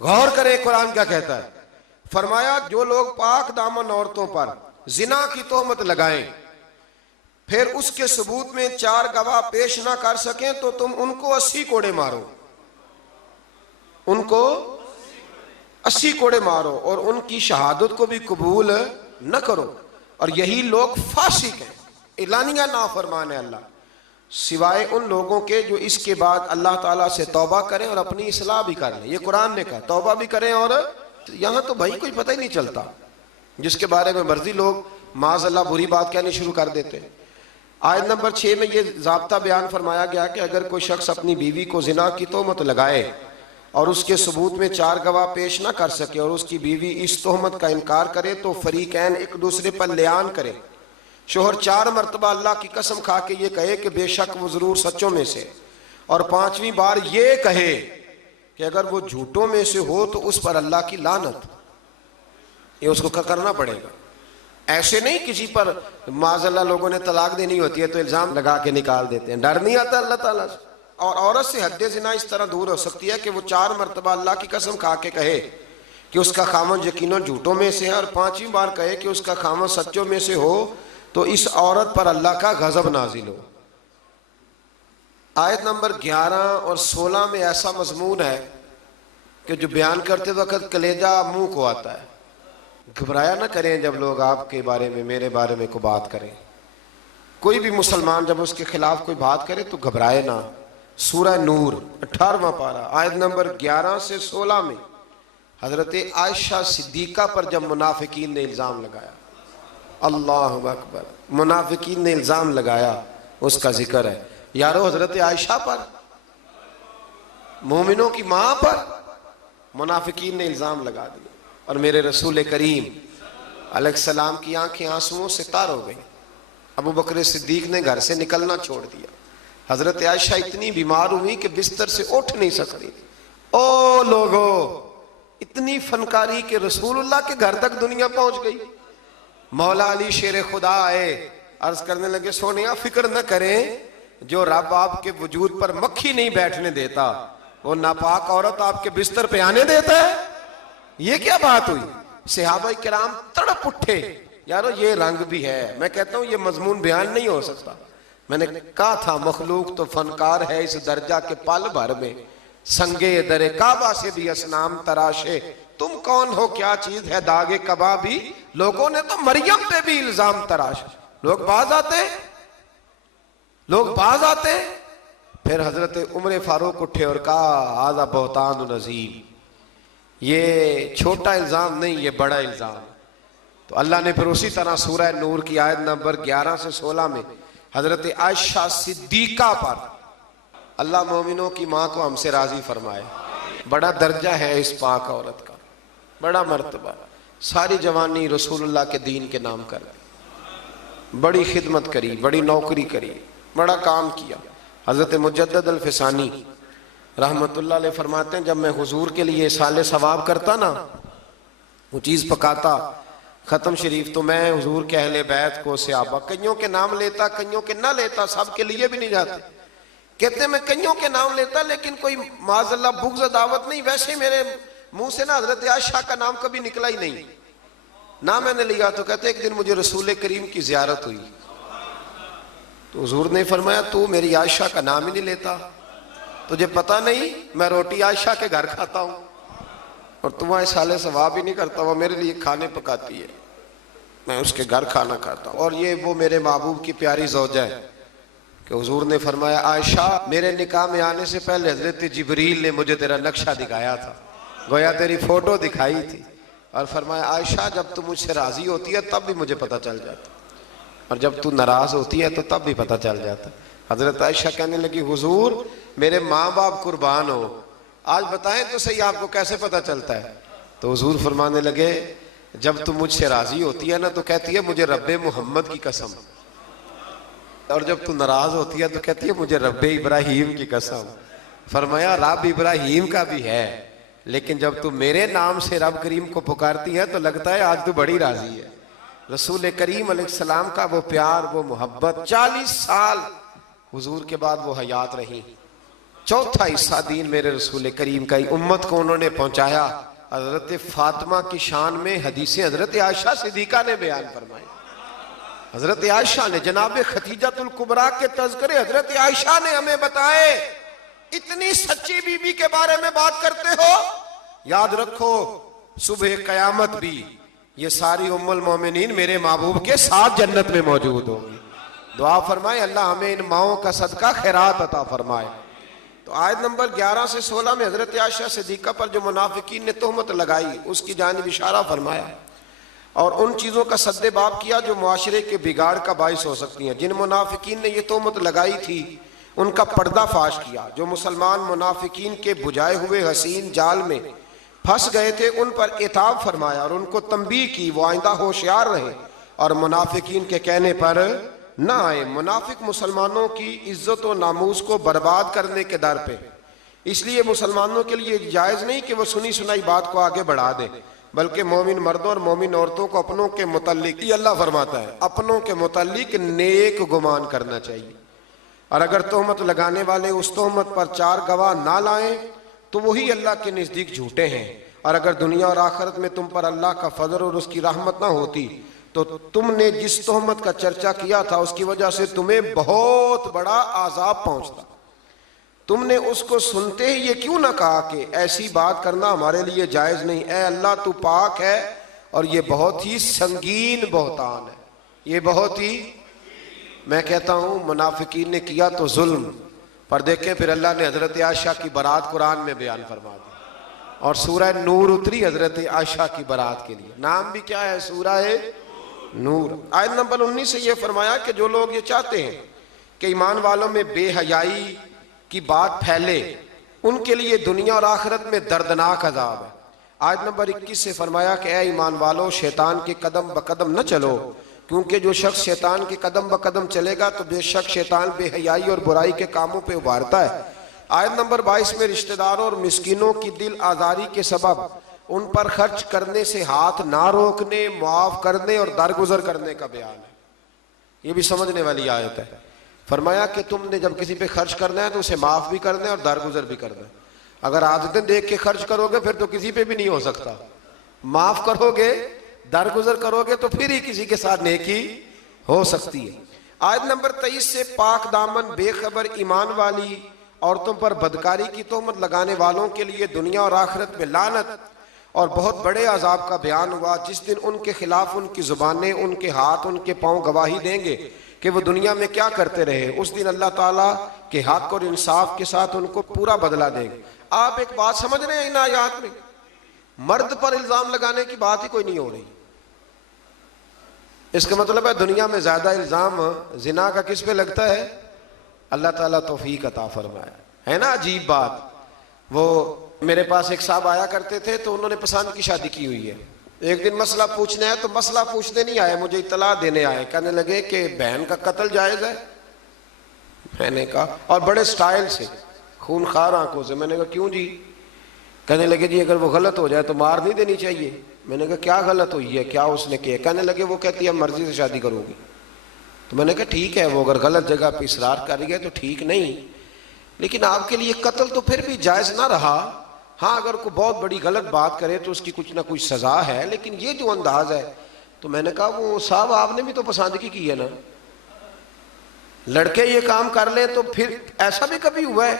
غور کریں قرآن کیا کہتا ہے. فرمایا جو لوگ پاک دامن عورتوں پر زنا کی تہمت لگائیں پھر اس کے ثبوت میں 4 گواہ پیش نہ کر سکیں تو تم ان کو 80 کوڑے مارو. ان کو 80 کوڑے مارو اور ان کی شہادت کو بھی قبول نہ کرو. اور یہی لوگ فاسق ہیں، اعلانیہ نافرمان ہے اللہ، سوائے ان لوگوں کے جو اس کے بعد اللہ تعالیٰ سے توبہ کریں اور اپنی اصلاح بھی کر لیں. یہ قرآن نے کہا توبہ بھی کریں. اور یہاں تو بھائی کوئی پتہ ہی نہیں چلتا، جس کے بارے میں مرضی لوگ معاذ اللہ بری بات کہنے شروع کر دیتے ہیں. آیت نمبر 6 میں یہ ضابطہ بیان فرمایا گیا کہ اگر کوئی شخص اپنی بیوی کو زنا کی تہمت لگائے اور اس کے ثبوت میں 4 گواہ پیش نہ کر سکے اور اس کی بیوی اس تہمت کا انکار کرے تو فریقین ایک دوسرے پر لیان کرے. شوہر 4 مرتبہ اللہ کی قسم کھا کے یہ کہے کہ بے شک وہ ضرور سچوں میں سے، اور 5ویں بار یہ کہے کہ اگر وہ جھوٹوں میں سے ہو تو اس پر اللہ کی لعنت. یہ اس کو کرنا پڑے گا. ایسے نہیں کسی پر معاذ اللہ لوگوں نے طلاق دینی ہوتی ہے تو الزام لگا کے نکال دیتے ہیں. ڈر نہیں آتا اللہ تعالیٰ سے. اور عورت سے حد زنا اس طرح دور ہو سکتی ہے کہ وہ 4 مرتبہ اللہ کی قسم کھا کے کہے کہ اس کا خامن یقیناً جھوٹوں میں سے ہے، اور 5ویں بار کہے کہ اس کا خامن سچوں میں سے ہو تو اس عورت پر اللہ کا غضب نازل ہو. آیت نمبر 11 اور 16 میں ایسا مضمون ہے کہ جو بیان کرتے وقت کلیجہ منہ کو آتا ہے. گھبرایا نہ کریں جب لوگ آپ کے بارے میں میرے بارے میں کوئی بات کریں. کوئی بھی مسلمان جب اس کے خلاف کوئی بات کرے تو گھبرائے نہ. سورہ نور 18واں پارہ آیت نمبر 11 سے 16 میں حضرت عائشہ صدیقہ پر جب منافقین نے الزام لگایا، اللہ اکبر، منافقین نے الزام لگایا، اس کا ذکر ہے. یارو حضرت عائشہ پر، مومنوں کی ماں پر منافقین نے الزام لگا دیا. اور میرے رسول کریم علیہ السلام کی آنکھیں آنسوؤں سے تار ہو گئی. ابو بکر صدیق نے گھر سے نکلنا چھوڑ دیا. حضرت عائشہ اتنی بیمار ہوئی کہ بستر سے اٹھ نہیں سکتی. او لوگو، اتنی فنکاری کہ رسول اللہ کے گھر تک دنیا پہنچ گئی. مولا علی شیر خدا آئے, عرض کرنے لگے سونیا فکر نہ کریں, جو رب آپ کے وجود پر مکھی نہیں بیٹھنے دیتا وہ ناپاک عورت آپ کے بستر پہ آنے دیتا ہے. یہ کیا بات ہوئی؟ صحابہ کرام تڑپ اٹھے, یارو یہ رنگ بھی ہے. میں کہتا ہوں یہ مضمون بیان نہیں ہو سکتا. میں نے کہا تھا مخلوق تو فنکار ہے اس درجہ کے پل بھر میں, سنگے در کعبہ سے بھی اسنام تراشے, تم کون ہو کیا چیز ہے داغے کبابی, لوگوں نے تو مریم پہ بھی الزام تراشے. لوگ باز آتے ہیں. پھر حضرت عمر فاروق اٹھے اور کہا ھذا بہتان عظیم, یہ چھوٹا الزام نہیں, یہ بڑا الزام. تو اللہ نے پھر اسی طرح سورہ نور کی آیت نمبر 11 سے 16 میں حضرت عائشہ صدیقہ پر, اللہ مومنوں کی ماں کو ہم سے راضی فرمائے. بڑا درجہ ہے اس پاک عورت کا, بڑا مرتبہ. ساری جوانی رسول اللہ کے دین کے نام کر دی, بڑی خدمت کری, بڑی نوکری کری, بڑا کام کیا. حضرت مجدد الفسانی رحمت اللہ علیہ فرماتے ہیں جب میں حضور کے لیے سال ثواب کرتا نا, وہ چیز پکاتا ختم شریف, تو میں حضور کے اہل بیت کو صحابہ کئیوں کے نام لیتا, کئیوں کے نہ لیتا, سب کے لیے بھی نہیں جاتے. کہتے میں کئیوں کے نام لیتا لیکن کوئی معاذ اللہ بغض دعوت نہیں. ویسے میرے منہ سے نا حضرت عائشہ کا نام کبھی نکلا ہی نہیں, نہ میں نے لیا. تو کہتے ایک دن مجھے رسول کریم کی زیارت ہوئی تو حضور نے فرمایا تو میری عائشہ کا نام ہی نہیں لیتا, تجھے پتہ نہیں میں روٹی عائشہ کے گھر کھاتا ہوں اور تو وہاں سال ثواب ہی نہیں کرتا. وہ میرے لیے کھانے پکاتی ہے, میں اس کے گھر کھانا کھاتا ہوں. اور یہ وہ میرے محبوب کی پیاری زوجہ ہے کہ حضور نے فرمایا عائشہ میرے نکاح میں آنے سے پہلے حضرت جبریل نے مجھے تیرا نقشہ دکھایا تھا, گویا تیری فوٹو دکھائی تھی, اور فرمایا عائشہ جب تو مجھ سے راضی ہوتی ہے تب بھی مجھے پتہ چل جاتا, اور جب تو ناراض ہوتی ہے تو تب بھی پتہ چل جاتا. حضرت عائشہ کہنے لگی حضور میرے ماں باپ قربان ہو, آج بتائیں تو صحیح آپ کو کیسے پتہ چلتا ہے؟ تو حضور فرمانے لگے جب تو مجھ سے راضی ہوتی ہے نا تو کہتی ہے مجھے رب محمد کی قسم, اور جب تو ناراض ہوتی ہے تو کہتی ہے مجھے رب ابراہیم کی قسم. فرمایا رب ابراہیم کا بھی ہے, لیکن جب تو میرے نام سے رب کریم کو پکارتی ہے تو لگتا ہے آج تو بڑی راضی ہے. رسول کریم علیہ السلام کا وہ پیار, وہ محبت, 40 سال حضور کے بعد وہ حیات رہی. چوتھا حصہ دین میرے رسول کریم کا ہی امت کو انہوں نے پہنچایا. حضرت فاطمہ کی شان میں حدیثیں حضرت عائشہ صدیقہ نے بیان فرمائی. حضرت عائشہ نے, جناب ختیجۃ الکبریٰ کے تذکرے حضرت عائشہ نے ہمیں بتائے. اتنی سچی بی بی کے بارے میں بات کرتے ہو, یاد رکھو صبح قیامت بھی یہ ساری ام المومنین میرے محبوب کے ساتھ جنت میں موجود ہوگی. دعا فرمائے اللہ ہمیں ان ماؤں کا صدقہ خیرات عطا فرمائے. تو آیت نمبر 11 سے 16 میں حضرت عائشہ صدیقہ پر جو منافقین نے تہمت لگائی اس کی جانب اشارہ فرمایا, اور ان چیزوں کا سد باب کیا جو معاشرے کے بگاڑ کا باعث ہو سکتی ہیں. جن منافقین نے یہ تہمت لگائی تھی ان کا پردہ فاش کیا. جو مسلمان منافقین کے بجھائے ہوئے حسین جال میں پھنس گئے تھے ان پر عتاب فرمایا اور ان کو تنبیہ کی وہ آئندہ ہوشیار رہے اور منافقین کے کہنے پر نہ آئے. منافق مسلمانوں کی عزت و ناموس کو برباد کرنے کے در پہ, اس لیے مسلمانوں کے لیے جائز نہیں کہ وہ سنی سنائی بات کو آگے بڑھا دے, بلکہ مومن مردوں اور مومن عورتوں کو اپنوں کے متعلق, یہ اللہ فرماتا ہے, اپنوں کے متعلق نیک گمان کرنا چاہیے. اور اگر تہمت لگانے والے اس تہمت پر 4 گواہ نہ لائیں تو وہی اللہ کے نزدیک جھوٹے ہیں. اور اگر دنیا اور آخرت میں تم پر اللہ کا فضل اور اس کی رحمت نہ ہوتی تو تم نے جس تہمت کا چرچا کیا تھا اس کی وجہ سے تمہیں بہت بڑا عذاب پہنچتا. تم نے اس کو سنتے ہی یہ کیوں نہ کہا کہ ایسی بات کرنا ہمارے لیے جائز نہیں. اے اللہ تو پاک ہے اور یہ بہت ہی سنگین بہتان ہے, یہ بہت ہی, میں کہتا ہوں منافقین نے کیا تو ظلم, پر دیکھیں پھر اللہ نے حضرت عائشہ کی برات قرآن میں بیان فرما دی اور سورہ نور اتری حضرت عائشہ کی برات کے لیے. نام بھی کیا ہے؟ سورہ نور. آیت نمبر 19 سے یہ فرمایا کہ جو لوگ یہ چاہتے ہیں کہ ایمان والوں میں بے حیائی کی بات پھیلے ان کے لیے دنیا اور آخرت میں دردناک عذاب ہے. آیت نمبر 21 سے فرمایا کہ اے ایمان والو شیطان کے قدم بقدم نہ چلو, کیونکہ جو شخص شیطان کے قدم بقدم چلے گا تو بے شک شیطان بے حیائی اور برائی کے کاموں پہ ابھارتا ہے. آیت نمبر 22 میں رشتہ داروں اور مسکینوں کی دل آزاری کے سبب ان پر خرچ کرنے سے ہاتھ نہ روکنے، معاف کرنے اور درگزر کرنے کا بیان ہے۔ یہ بھی سمجھنے والی آیت ہے۔ فرمایا کہ تم نے جب کسی پہ خرچ کرنا ہے تو اسے معاف بھی کرنا ہے اور درگزر بھی کرنا ہے۔ اگر عادتیں دیکھ کے خرچ کرو گے پھر تو کسی پہ بھی نہیں ہو سکتا، معاف کرو گے، درگزر کرو گے تو پھر ہی کسی کے ساتھ نیکی ہو سکتی ہے۔ آیت نمبر 23 سے پاک دامن بے خبر ایمان والی عورتوں پر بدکاری کی تہمت لگانے والوں کے لیے دنیا اور آخرت میں لعنت اور بہت بڑے عذاب کا بیان ہوا، جس دن ان کے خلاف ان کی زبانیں، ان کے ہاتھ، ان کے پاؤں گواہی دیں گے کہ وہ دنیا میں کیا کرتے رہے۔ اس دن اللہ تعالیٰ کے حق اور انصاف کے ساتھ ان کو پورا بدلہ دیں گے۔ آپ ایک بات سمجھ رہے ہیں ان آیات میں؟ مرد پر الزام لگانے کی بات ہی کوئی نہیں ہو رہی۔ اس کا مطلب ہے دنیا میں زیادہ الزام زنا کا کس پہ لگتا ہے؟ اللہ تعالیٰ توفیق عطا فرمائے، ہے نا عجیب بات۔ وہ میرے پاس ایک صاحب آیا کرتے تھے تو انہوں نے پسند کی شادی کی ہوئی ہے۔ ایک دن مسئلہ پوچھنے ہے تو مسئلہ پوچھنے نہیں آئے، مجھے اطلاع دینے آئے، کہنے لگے کہ بہن کا قتل جائز ہے۔ میں نے کہا، اور بڑے سٹائل سے، خون خار آنکھوں سے۔ میں نے کہا کیوں جی؟ کہنے لگے جی اگر وہ غلط ہو جائے تو مار نہیں دینی چاہیے۔ میں نے کہا کیا غلط ہوئی ہے، کیا اس نے کیا؟ کہنے لگے وہ کہتی ہے مرضی سے شادی کروں گی۔ تو میں نے کہا ٹھیک ہے، وہ اگر غلط جگہ پہ اصرار کر رہی ہے تو ٹھیک نہیں، لیکن آپ کے لیے قتل تو پھر بھی جائز نہ رہا۔ ہاں اگر کوئی بہت بڑی غلط بات کرے تو اس کی کچھ نہ کچھ سزا ہے، لیکن یہ جو انداز ہے۔ تو میں نے کہا وہ صاحب آپ نے بھی تو پسند کی ہے نا، لڑکے یہ کام کر لیں تو پھر ایسا بھی کبھی ہوا ہے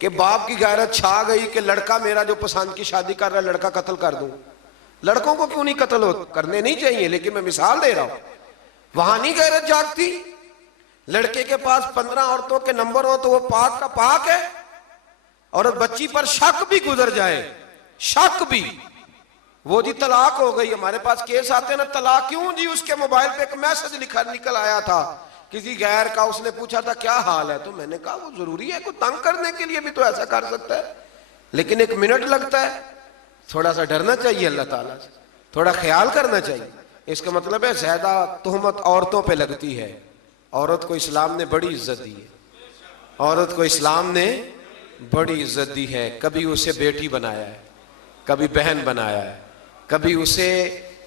کہ باپ کی غیرت چھا گئی کہ لڑکا میرا جو پسند کی شادی کر رہا ہے لڑکا قتل کر دوں؟ لڑکوں کو کیوں نہیں قتل کرنے نہیں چاہیے، لیکن میں مثال دے رہا ہوں، وہاں نہیں غیرت جاگتی؟ لڑکے کے پاس 15 عورتوں کے نمبر ہو تو وہ پاک کا پاک ہے، اور بچی پر شک بھی گزر جائے، شک بھی، وہ جی طلاق ہو گئی، ہمارے پاس کیس آتے ہیں نا، طلاق کیوں جی؟ اس کے موبائل پہ ایک میسج نکل آیا تھا کسی غیر کا، اس نے پوچھا تھا کیا حال ہے؟ تو میں نے کہا وہ ضروری ہے، کوئی تنگ کرنے کے لیے بھی تو ایسا کر سکتا ہے، لیکن 1 منٹ لگتا ہے۔ تھوڑا سا ڈرنا چاہیے اللہ تعالیٰ سے، تھوڑا خیال کرنا چاہیے۔ اس کا مطلب ہے زیادہ تہمت عورتوں پہ لگتی ہے۔ عورت کو اسلام نے بڑی عزت دی ہے، عورت کو اسلام نے بڑی عزت دی ہے۔ کبھی اسے بیٹی بنایا ہے، کبھی بہن بنایا ہے، کبھی اسے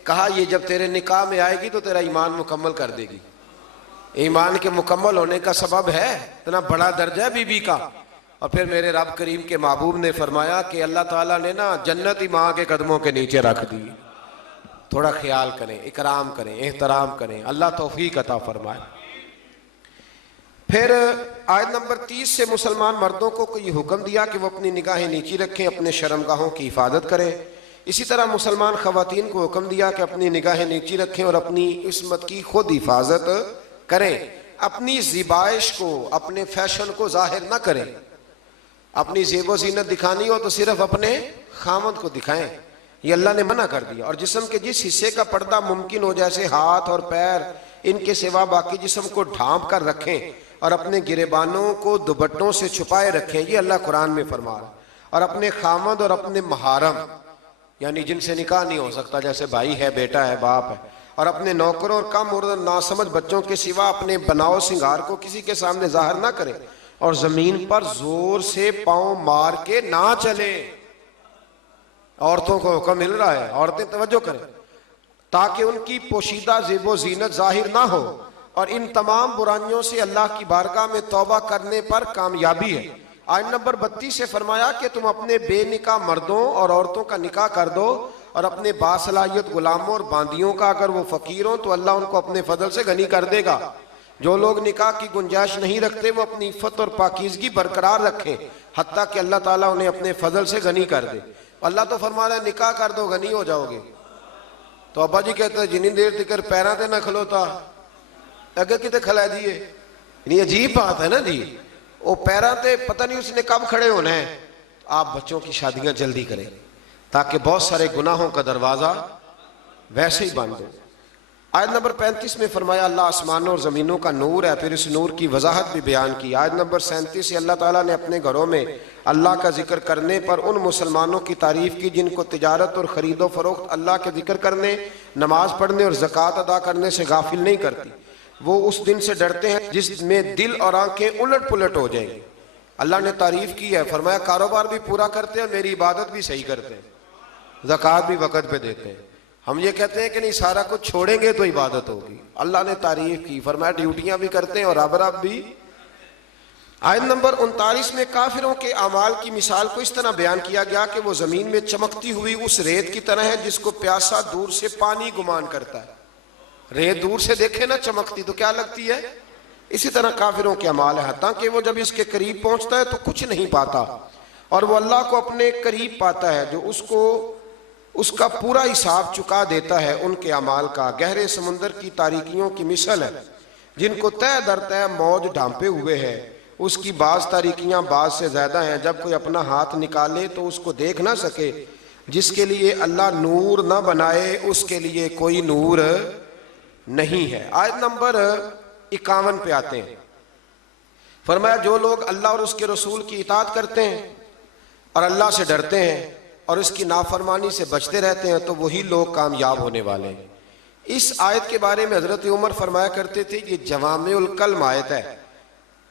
کہا یہ جب تیرے نکاح میں آئے گی تو تیرا ایمان مکمل کر دے گی۔ ایمان کے مکمل ہونے کا سبب ہے اتنا بڑا درجہ ہے بی بی کا۔ اور پھر میرے رب کریم کے محبوب نے فرمایا کہ اللہ تعالیٰ نے نا جنت ہی ماں کے قدموں کے نیچے رکھ دی۔ تھوڑا خیال کریں، اکرام کریں، احترام کریں، اللہ توفیق عطا فرمائے۔ پھر آیت نمبر 30 سے مسلمان مردوں کو یہ حکم دیا کہ وہ اپنی نگاہیں نیچی رکھیں، اپنے شرمگاہوں کی حفاظت کریں۔ اسی طرح مسلمان خواتین کو حکم دیا کہ اپنی نگاہیں نیچی رکھیں اور اپنی عصمت کی خود حفاظت کریں، اپنی زیبائش کو، اپنے فیشن کو ظاہر نہ کریں۔ اپنی زیب و زینت دکھانی ہو تو صرف اپنے خامد کو دکھائیں، یہ اللہ نے منع کر دیا۔ اور جسم کے جس حصے کا پردہ ممکن ہو جیسے ہاتھ اور پیر، ان کے سوا باقی جسم کو ڈھانپ کر رکھیں اور اپنے گریبانوں کو دوپٹوں سے چھپائے رکھیں، یہ اللہ قرآن میں فرما رہا ہے۔ اور اپنے خامد اور اپنے محارم، یعنی جن سے نکاح نہیں ہو سکتا، جیسے بھائی ہے، بیٹا ہے، باپ ہے، اور اپنے نوکروں اور کم اور ناسمجھ بچوں کے سوا اپنے بناؤ سنگار کو کسی کے سامنے ظاہر نہ کریں، اور زمین پر زور سے پاؤں مار کے نہ چلیں۔ عورتوں کو حکم مل رہا ہے، عورتیں توجہ کریں، تاکہ ان کی پوشیدہ زیب و زینت ظاہر نہ ہو، اور ان تمام برائیوں سے اللہ کی بارگاہ میں توبہ کرنے پر کامیابی ہے۔ آیت نمبر 32 سے فرمایا کہ تم اپنے بے نکاح مردوں اور عورتوں کا نکاح کر دو، اور اپنے باصلاحیت غلاموں اور باندیوں کا، اگر وہ فقیر ہوں تو اللہ ان کو اپنے فضل سے غنی کر دے گا۔ جو لوگ نکاح کی گنجائش نہیں رکھتے وہ اپنی عفت اور پاکیزگی برقرار رکھیں، حتیٰ کہ اللہ تعالیٰ انہیں اپنے فضل سے غنی کر دے۔ اللہ تو فرما رہا ہے نکاح کر دو غنی ہو جاؤ گے۔ تو ابا جی کہتے ہیں جنہیں دیر تکر پیران تے نہ کھلوتا اگر کتے کھلا دیئے، یہ عجیب بات ہے نا جی، وہ پیران تے پتہ نہیں اس نے کب کھڑے ہونا ہے۔ آپ بچوں کی شادیاں جلدی کریں تاکہ بہت سارے گناہوں کا دروازہ ویسے ہی بند ہو۔ آیت نمبر 35 میں فرمایا اللہ آسمانوں اور زمینوں کا نور ہے، پھر اس نور کی وضاحت بھی بیان کی۔ آیت نمبر 37 سے اللہ تعالیٰ نے اپنے گھروں میں اللہ کا ذکر کرنے پر ان مسلمانوں کی تعریف کی جن کو تجارت اور خرید و فروخت اللہ کے ذکر کرنے، نماز پڑھنے اور زکوٰۃ ادا کرنے سے غافل نہیں کرتی۔ وہ اس دن سے ڈرتے ہیں جس میں دل اور آنکھیں الٹ پلٹ ہو جائیں گی۔ اللہ نے تعریف کی ہے، فرمایا کاروبار بھی پورا کرتے ہیں، میری عبادت بھی صحیح کرتے ہیں۔ زکوٰۃ بھی وقت پہ دیتے ہیں. ہم یہ کہتے ہیں کہ نہیں سارا کچھ چھوڑیں گے تو عبادت ہوگی. اللہ نے تعریف کی، فرمایا ڈیوٹیاں بھی کرتے ہیں اور رب رب بھی. آیت نمبر 39 میں کافروں کے اعمال کی مثال کو اس طرح بیان کیا گیا کہ وہ زمین میں چمکتی ہوئی اس ریت کی طرح ہے جس کو پیاسا دور سے پانی گمان کرتا ہے. ریت دور سے دیکھے نا چمکتی تو کیا لگتی ہے؟ اسی طرح کافروں کے اعمال ہے، حتیٰ کہ وہ جب اس کے قریب پہنچتا ہے تو کچھ نہیں پاتا، اور وہ اللہ کو اپنے قریب پاتا ہے جو اس کا پورا حساب چکا دیتا ہے. ان کے اعمال کا گہرے سمندر کی تاریکیوں کی مثل ہے جن کو تہ در تہ موج ڈھانپے ہوئے ہے. اس کی بعض تاریکیاں بعض سے زیادہ ہیں، جب کوئی اپنا ہاتھ نکالے تو اس کو دیکھ نہ سکے. جس کے لیے اللہ نور نہ بنائے اس کے لیے کوئی نور نہیں ہے. آیت نمبر 51 پہ آتے ہیں. فرمایا جو لوگ اللہ اور اس کے رسول کی اطاعت کرتے ہیں اور اللہ سے ڈرتے ہیں اور اس کی نافرمانی سے بچتے رہتے ہیں تو وہی لوگ کامیاب ہونے والے ہیں. اس آیت کے بارے میں حضرت عمر فرمایا کرتے تھے یہ جوامع الکلم آیت ہے،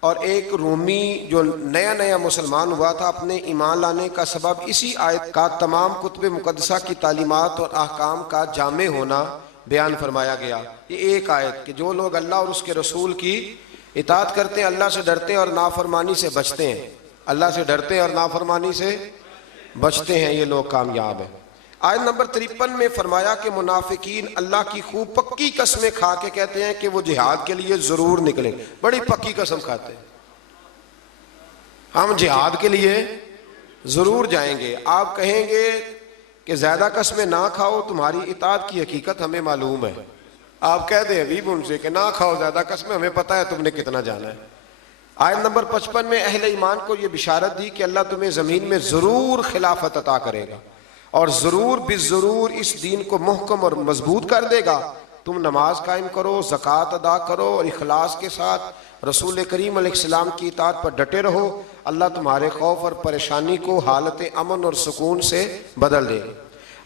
اور ایک رومی جو نیا نیا مسلمان ہوا تھا اپنے ایمان لانے کا سبب اسی آیت کا تمام کتب مقدسہ کی تعلیمات اور احکام کا جامع ہونا بیان فرمایا گیا. یہ ایک آیت کہ جو لوگ اللہ اور اس کے رسول کی اطاعت کرتے ہیں، اللہ سے ڈرتے ہیں اور نافرمانی سے بچتے ہیں، اللہ سے ڈرتے ہیں اور نافرمانی سے بچتے ہیں، یہ لوگ کامیاب ہیں. آیت نمبر 53 میں فرمایا کہ منافقین اللہ کی خوب پکی قسمیں کھا کے کہتے ہیں کہ وہ جہاد کے لیے ضرور نکلیں. بڑی پکی قسم کھاتے ہیں، ہم جہاد کے لیے ضرور جائیں گے. آپ کہیں گے کہ زیادہ قسمیں نہ کھاؤ، تمہاری اطاعت کی حقیقت ہمیں معلوم ہے. آپ کہہ دیں ابھی ان سے کہ نہ کھاؤ زیادہ قسمیں، ہمیں پتہ ہے تم نے کتنا جانا ہے. آیت نمبر 55 میں اہل ایمان کو یہ بشارت دی کہ اللہ تمہیں زمین میں ضرور خلافت عطا کرے گا اور ضرور بالضرور اس دین کو محکم اور مضبوط کر دے گا. تم نماز قائم کرو، زکوٰۃ ادا کرو اور اخلاص کے ساتھ رسول کریم علیہ السلام کی اطاعت پر ڈٹے رہو. اللہ تمہارے خوف اور پریشانی کو حالت امن اور سکون سے بدل دے گا.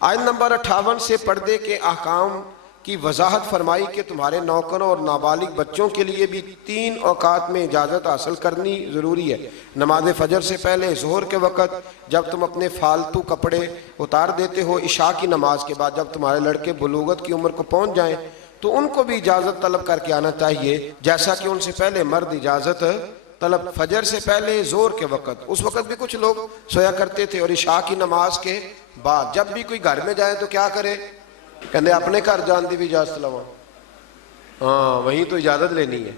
آیت نمبر 58 سے پردے کے احکام کی وضاحت فرمائی کہ تمہارے نوکروں اور نابالغ بچوں کے لیے بھی 3 اوقات میں اجازت حاصل کرنی ضروری ہے. نماز فجر سے پہلے، ظہر کے وقت جب تم اپنے فالتو کپڑے اتار دیتے ہو، عشاء کی نماز کے بعد جب تمہارے لڑکے بلوغت کی عمر کو پہنچ جائیں تو ان کو بھی اجازت طلب کر کے آنا چاہیے جیسا کہ ان سے پہلے مرد اجازت طلب. فجر سے پہلے، ظہر کے وقت، اس وقت بھی کچھ لوگ سویا کرتے تھے، اور عشاء کی نماز کے بعد جب بھی کوئی گھر میں جائے تو کیا کرے؟ کہندے اپنے گھر جان دی بھی اجازت لوا. ہاں وہیں تو اجازت لینی ہے،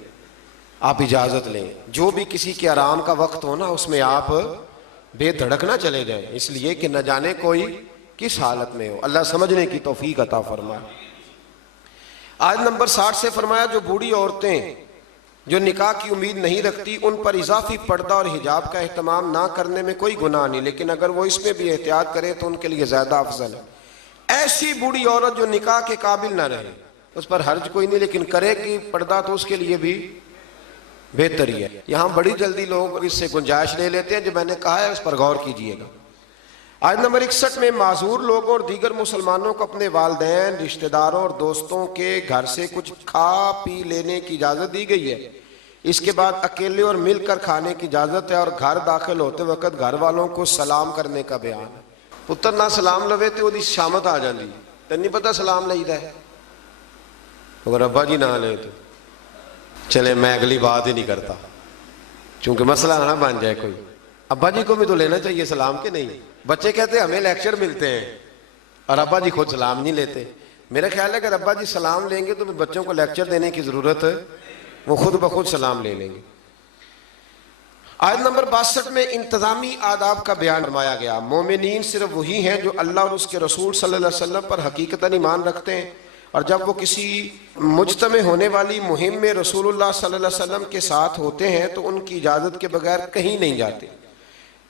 آپ اجازت لیں. جو بھی کسی کے آرام کا وقت ہو نا اس میں آپ بے دھڑک نہ چلے جائیں، اس لیے کہ نہ جانے کوئی کس حالت میں ہو. اللہ سمجھنے کی توفیق عطا فرمائے. آیت نمبر 60 سے فرمایا جو بوڑھی عورتیں جو نکاح کی امید نہیں رکھتی ان پر اضافی پردہ اور حجاب کا اہتمام نہ کرنے میں کوئی گناہ نہیں، لیکن اگر وہ اس میں بھی احتیاط کرے تو ان کے لیے زیادہ افضل ہے. ایسی بوڑھی عورت جو نکاح کے قابل نہ رہے اس پر حرج کوئی نہیں، لیکن کرے گی پردہ تو اس کے لیے بھی بہتر ہی ہے. یہاں بڑی جلدی لوگ اس سے گنجائش لے لیتے ہیں، جو میں نے کہا ہے اس پر غور کیجئے گا. آیت نمبر 61 میں معذور لوگوں اور دیگر مسلمانوں کو اپنے والدین، رشتہ داروں اور دوستوں کے گھر سے کچھ کھا پی لینے کی اجازت دی گئی ہے. اس کے بعد اکیلے اور مل کر کھانے کی اجازت ہے، اور گھر داخل ہوتے وقت گھر والوں کو سلام کرنے کا بیان ہے. پتر نہ سلام لوے تو وہ شامت آ جاندی، تین نہیں پتا سلام لئی ہے. اگر ابا جی نہ لے تو چلے میں اگلی بات ہی نہیں کرتا، چونکہ مسئلہ نہ بن جائے کوئی. ابا جی کو بھی تو لینا چاہیے سلام کے نہیں. بچے کہتے ہیں ہمیں لیکچر ملتے ہیں اور ابا جی خود سلام نہیں لیتے. میرا خیال ہے کہ ابا جی سلام لیں گے تو بچوں کو لیکچر دینے کی ضرورت ہے، وہ خود بخود سلام لے لیں گے. آیت نمبر 62 میں انتظامی آداب کا بیان فرمایا گیا. مومنین صرف وہی ہیں جو اللہ اور اس کے رسول صلی اللہ علیہ وسلم پر حقیقتاً ایمان رکھتے ہیں، اور جب وہ کسی مجتمع ہونے والی مہم میں رسول اللہ صلی اللہ علیہ وسلم کے ساتھ ہوتے ہیں تو ان کی اجازت کے بغیر کہیں نہیں جاتے.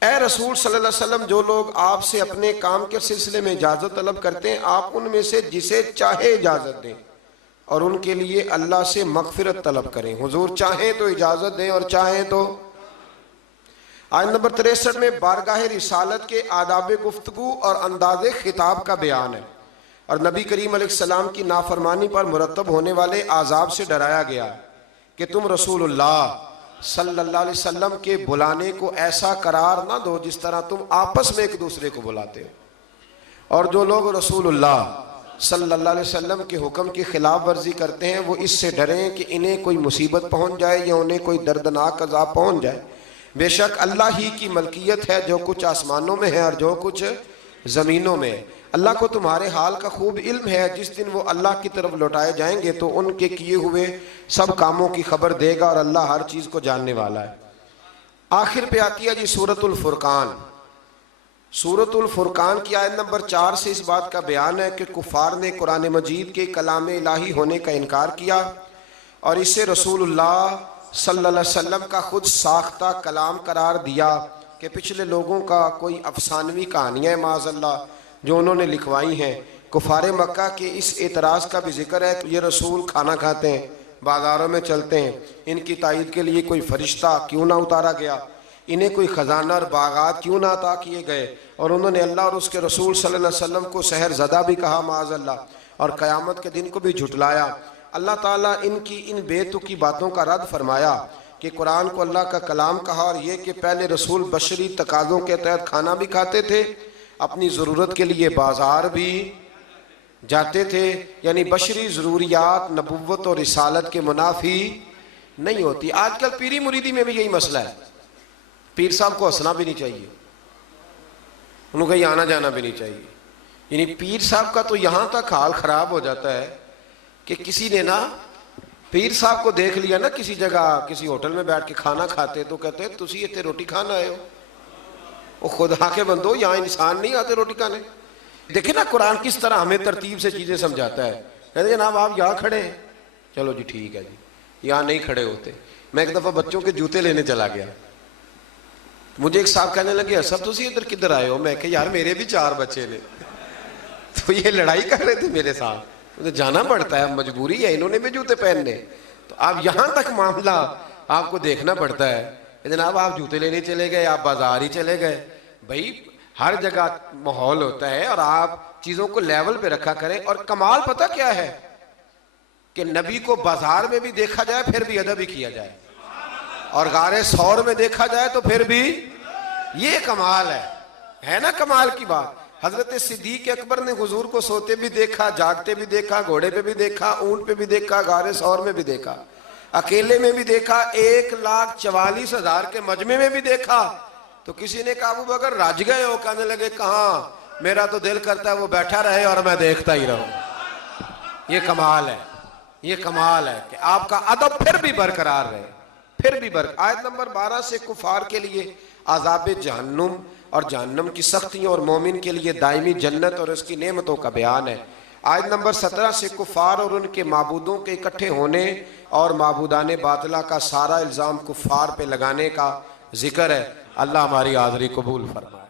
اے رسول صلی اللہ علیہ وسلم، جو لوگ آپ سے اپنے کام کے سلسلے میں اجازت طلب کرتے ہیں آپ ان میں سے جسے چاہے اجازت دیں اور ان کے لیے اللہ سے مغفرت طلب کریں. حضور چاہیں تو اجازت دیں اور چاہیں تو. آیت نمبر 63 میں بارگاہ رسالت کے آداب گفتگو اور انداز خطاب کا بیان ہے، اور نبی کریم علیہ السلام کی نافرمانی پر مرتب ہونے والے عذاب سے ڈرایا گیا کہ تم رسول اللہ صلی اللہ علیہ وسلم کے بلانے کو ایسا قرار نہ دو جس طرح تم آپس میں ایک دوسرے کو بلاتے ہو. اور جو لوگ رسول اللہ صلی اللہ علیہ وسلم کے حکم کی خلاف ورزی کرتے ہیں وہ اس سے ڈریں کہ انہیں کوئی مصیبت پہنچ جائے یا انہیں کوئی دردناک عذاب پہنچ جائے۔ بے شک اللہ ہی کی ملکیت ہے جو کچھ آسمانوں میں ہے اور جو کچھ زمینوں میں ہے۔ اللہ کو تمہارے حال کا خوب علم ہے، جس دن وہ اللہ کی طرف لوٹائے جائیں گے تو ان کے کیے ہوئے سب کاموں کی خبر دے گا، اور اللہ ہر چیز کو جاننے والا ہے۔ آخر پہ آتی ہے جی سورۃ الفرقان۔ سورۃ الفرقان کی آیت نمبر 4 سے اس بات کا بیان ہے کہ کفار نے قرآن مجید کے کلام الہی ہونے کا انکار کیا اور اسے رسول اللہ صلی اللہ علیہ وسلم کا خود ساختہ کلام قرار دیا کہ پچھلے لوگوں کا کوئی افسانوی کہانیاں معاذ اللہ جو انہوں نے لکھوائی ہیں۔ کفار مکہ کے اس اعتراض کا بھی ذکر ہے کہ یہ رسول کھانا کھاتے ہیں، بازاروں میں چلتے ہیں، ان کی تائید کے لیے کوئی فرشتہ کیوں نہ اتارا گیا، انہیں کوئی خزانہ اور باغات کیوں نہ عطا کیے گئے، اور انہوں نے اللہ اور اس کے رسول صلی اللہ علیہ وسلم کو سحر زدہ بھی کہا معاذ اللہ، اور قیامت کے دن کو بھی جھٹلایا۔ اللہ تعالیٰ ان کی ان بے تکی باتوں کا رد فرمایا کہ قرآن کو اللہ کا کلام کہا، اور یہ کہ پہلے رسول بشری تقاضوں کے تحت کھانا بھی کھاتے تھے، اپنی ضرورت کے لیے بازار بھی جاتے تھے، یعنی بشری ضروریات نبوت اور رسالت کے منافی نہیں ہوتی۔ آج کل پیری مریدی میں بھی یہی مسئلہ ہے، پیر صاحب کو ہنسنا بھی نہیں چاہیے، انہوں کو کہیں آنا جانا بھی نہیں چاہیے۔ یعنی پیر صاحب کا تو یہاں تک حال خراب ہو جاتا ہے کہ کسی نے نا پیر صاحب کو دیکھ لیا نا کسی جگہ کسی ہوٹل میں بیٹھ کے کھانا کھاتے تو کہتے ہیں تسی اتنے روٹی کھانا آئے ہو، وہ خدا کے بندو یہاں انسان نہیں آتے روٹی کھانے۔ دیکھیں نا قرآن کس طرح ہمیں ترتیب سے چیزیں سمجھاتا ہے، کہتے ہیں جناب آپ یہاں کھڑے ہیں، چلو جی ٹھیک ہے جی، یہاں نہیں کھڑے ہوتے۔ میں ایک دفعہ بچوں کے جوتے لینے چلا گیا، مجھے ایک صاحب کہنے لگے سب تسی ادھر کدھر آئے ہو؟ میں کہ یار میرے بھی 4 بچے نے، تو یہ لڑائی کر رہے تھے میرے ساتھ، مجھے جانا پڑتا ہے، مجبوری ہے، انہوں نے بھی جوتے پہننے۔ تو اب یہاں تک معاملہ آپ کو دیکھنا پڑتا ہے کہ جناب آپ جوتے لینے چلے گئے، آپ بازار ہی چلے گئے۔ بھائی ہر جگہ ماحول ہوتا ہے اور آپ چیزوں کو لیول پہ رکھا کریں۔ اور کمال پتہ کیا ہے کہ نبی کو بازار میں بھی دیکھا جائے پھر بھی ادب ہی کیا جائے، اور غار ثور میں دیکھا جائے تو پھر بھی، یہ کمال ہے نا کمال کی بات۔ حضرت صدیق اکبر نے حضور کو سوتے بھی دیکھا، جاگتے بھی دیکھا، گھوڑے پہ بھی دیکھا، اونٹ پہ بھی دیکھا، غار ثور میں بھی دیکھا، اکیلے میں بھی دیکھا، 1,44,000 کے مجمع میں بھی دیکھا۔ تو کسی نے کہا ابو بکر رج گئے ہو؟ کہنے لگے کہاں، میرا تو دل کرتا ہے وہ بیٹھا رہے اور میں دیکھتا ہی رہوں۔ یہ کمال ہے، یہ کمال ہے کہ آپ کا ادب پھر بھی برقرار رہے، پھر بھی آیت نمبر 12 سے کفار کے لیے عذاب جہنم اور جہنم کی سختیوں اور مومن کے لیے دائمی جنت اور اس کی نعمتوں کا بیان ہے۔ آیت نمبر 17 سے کفار اور ان کے معبودوں کے اکٹھے ہونے اور معبودان باطلہ کا سارا الزام کفار پہ لگانے کا ذکر ہے۔ اللہ ہماری حاضری قبول فرمائے۔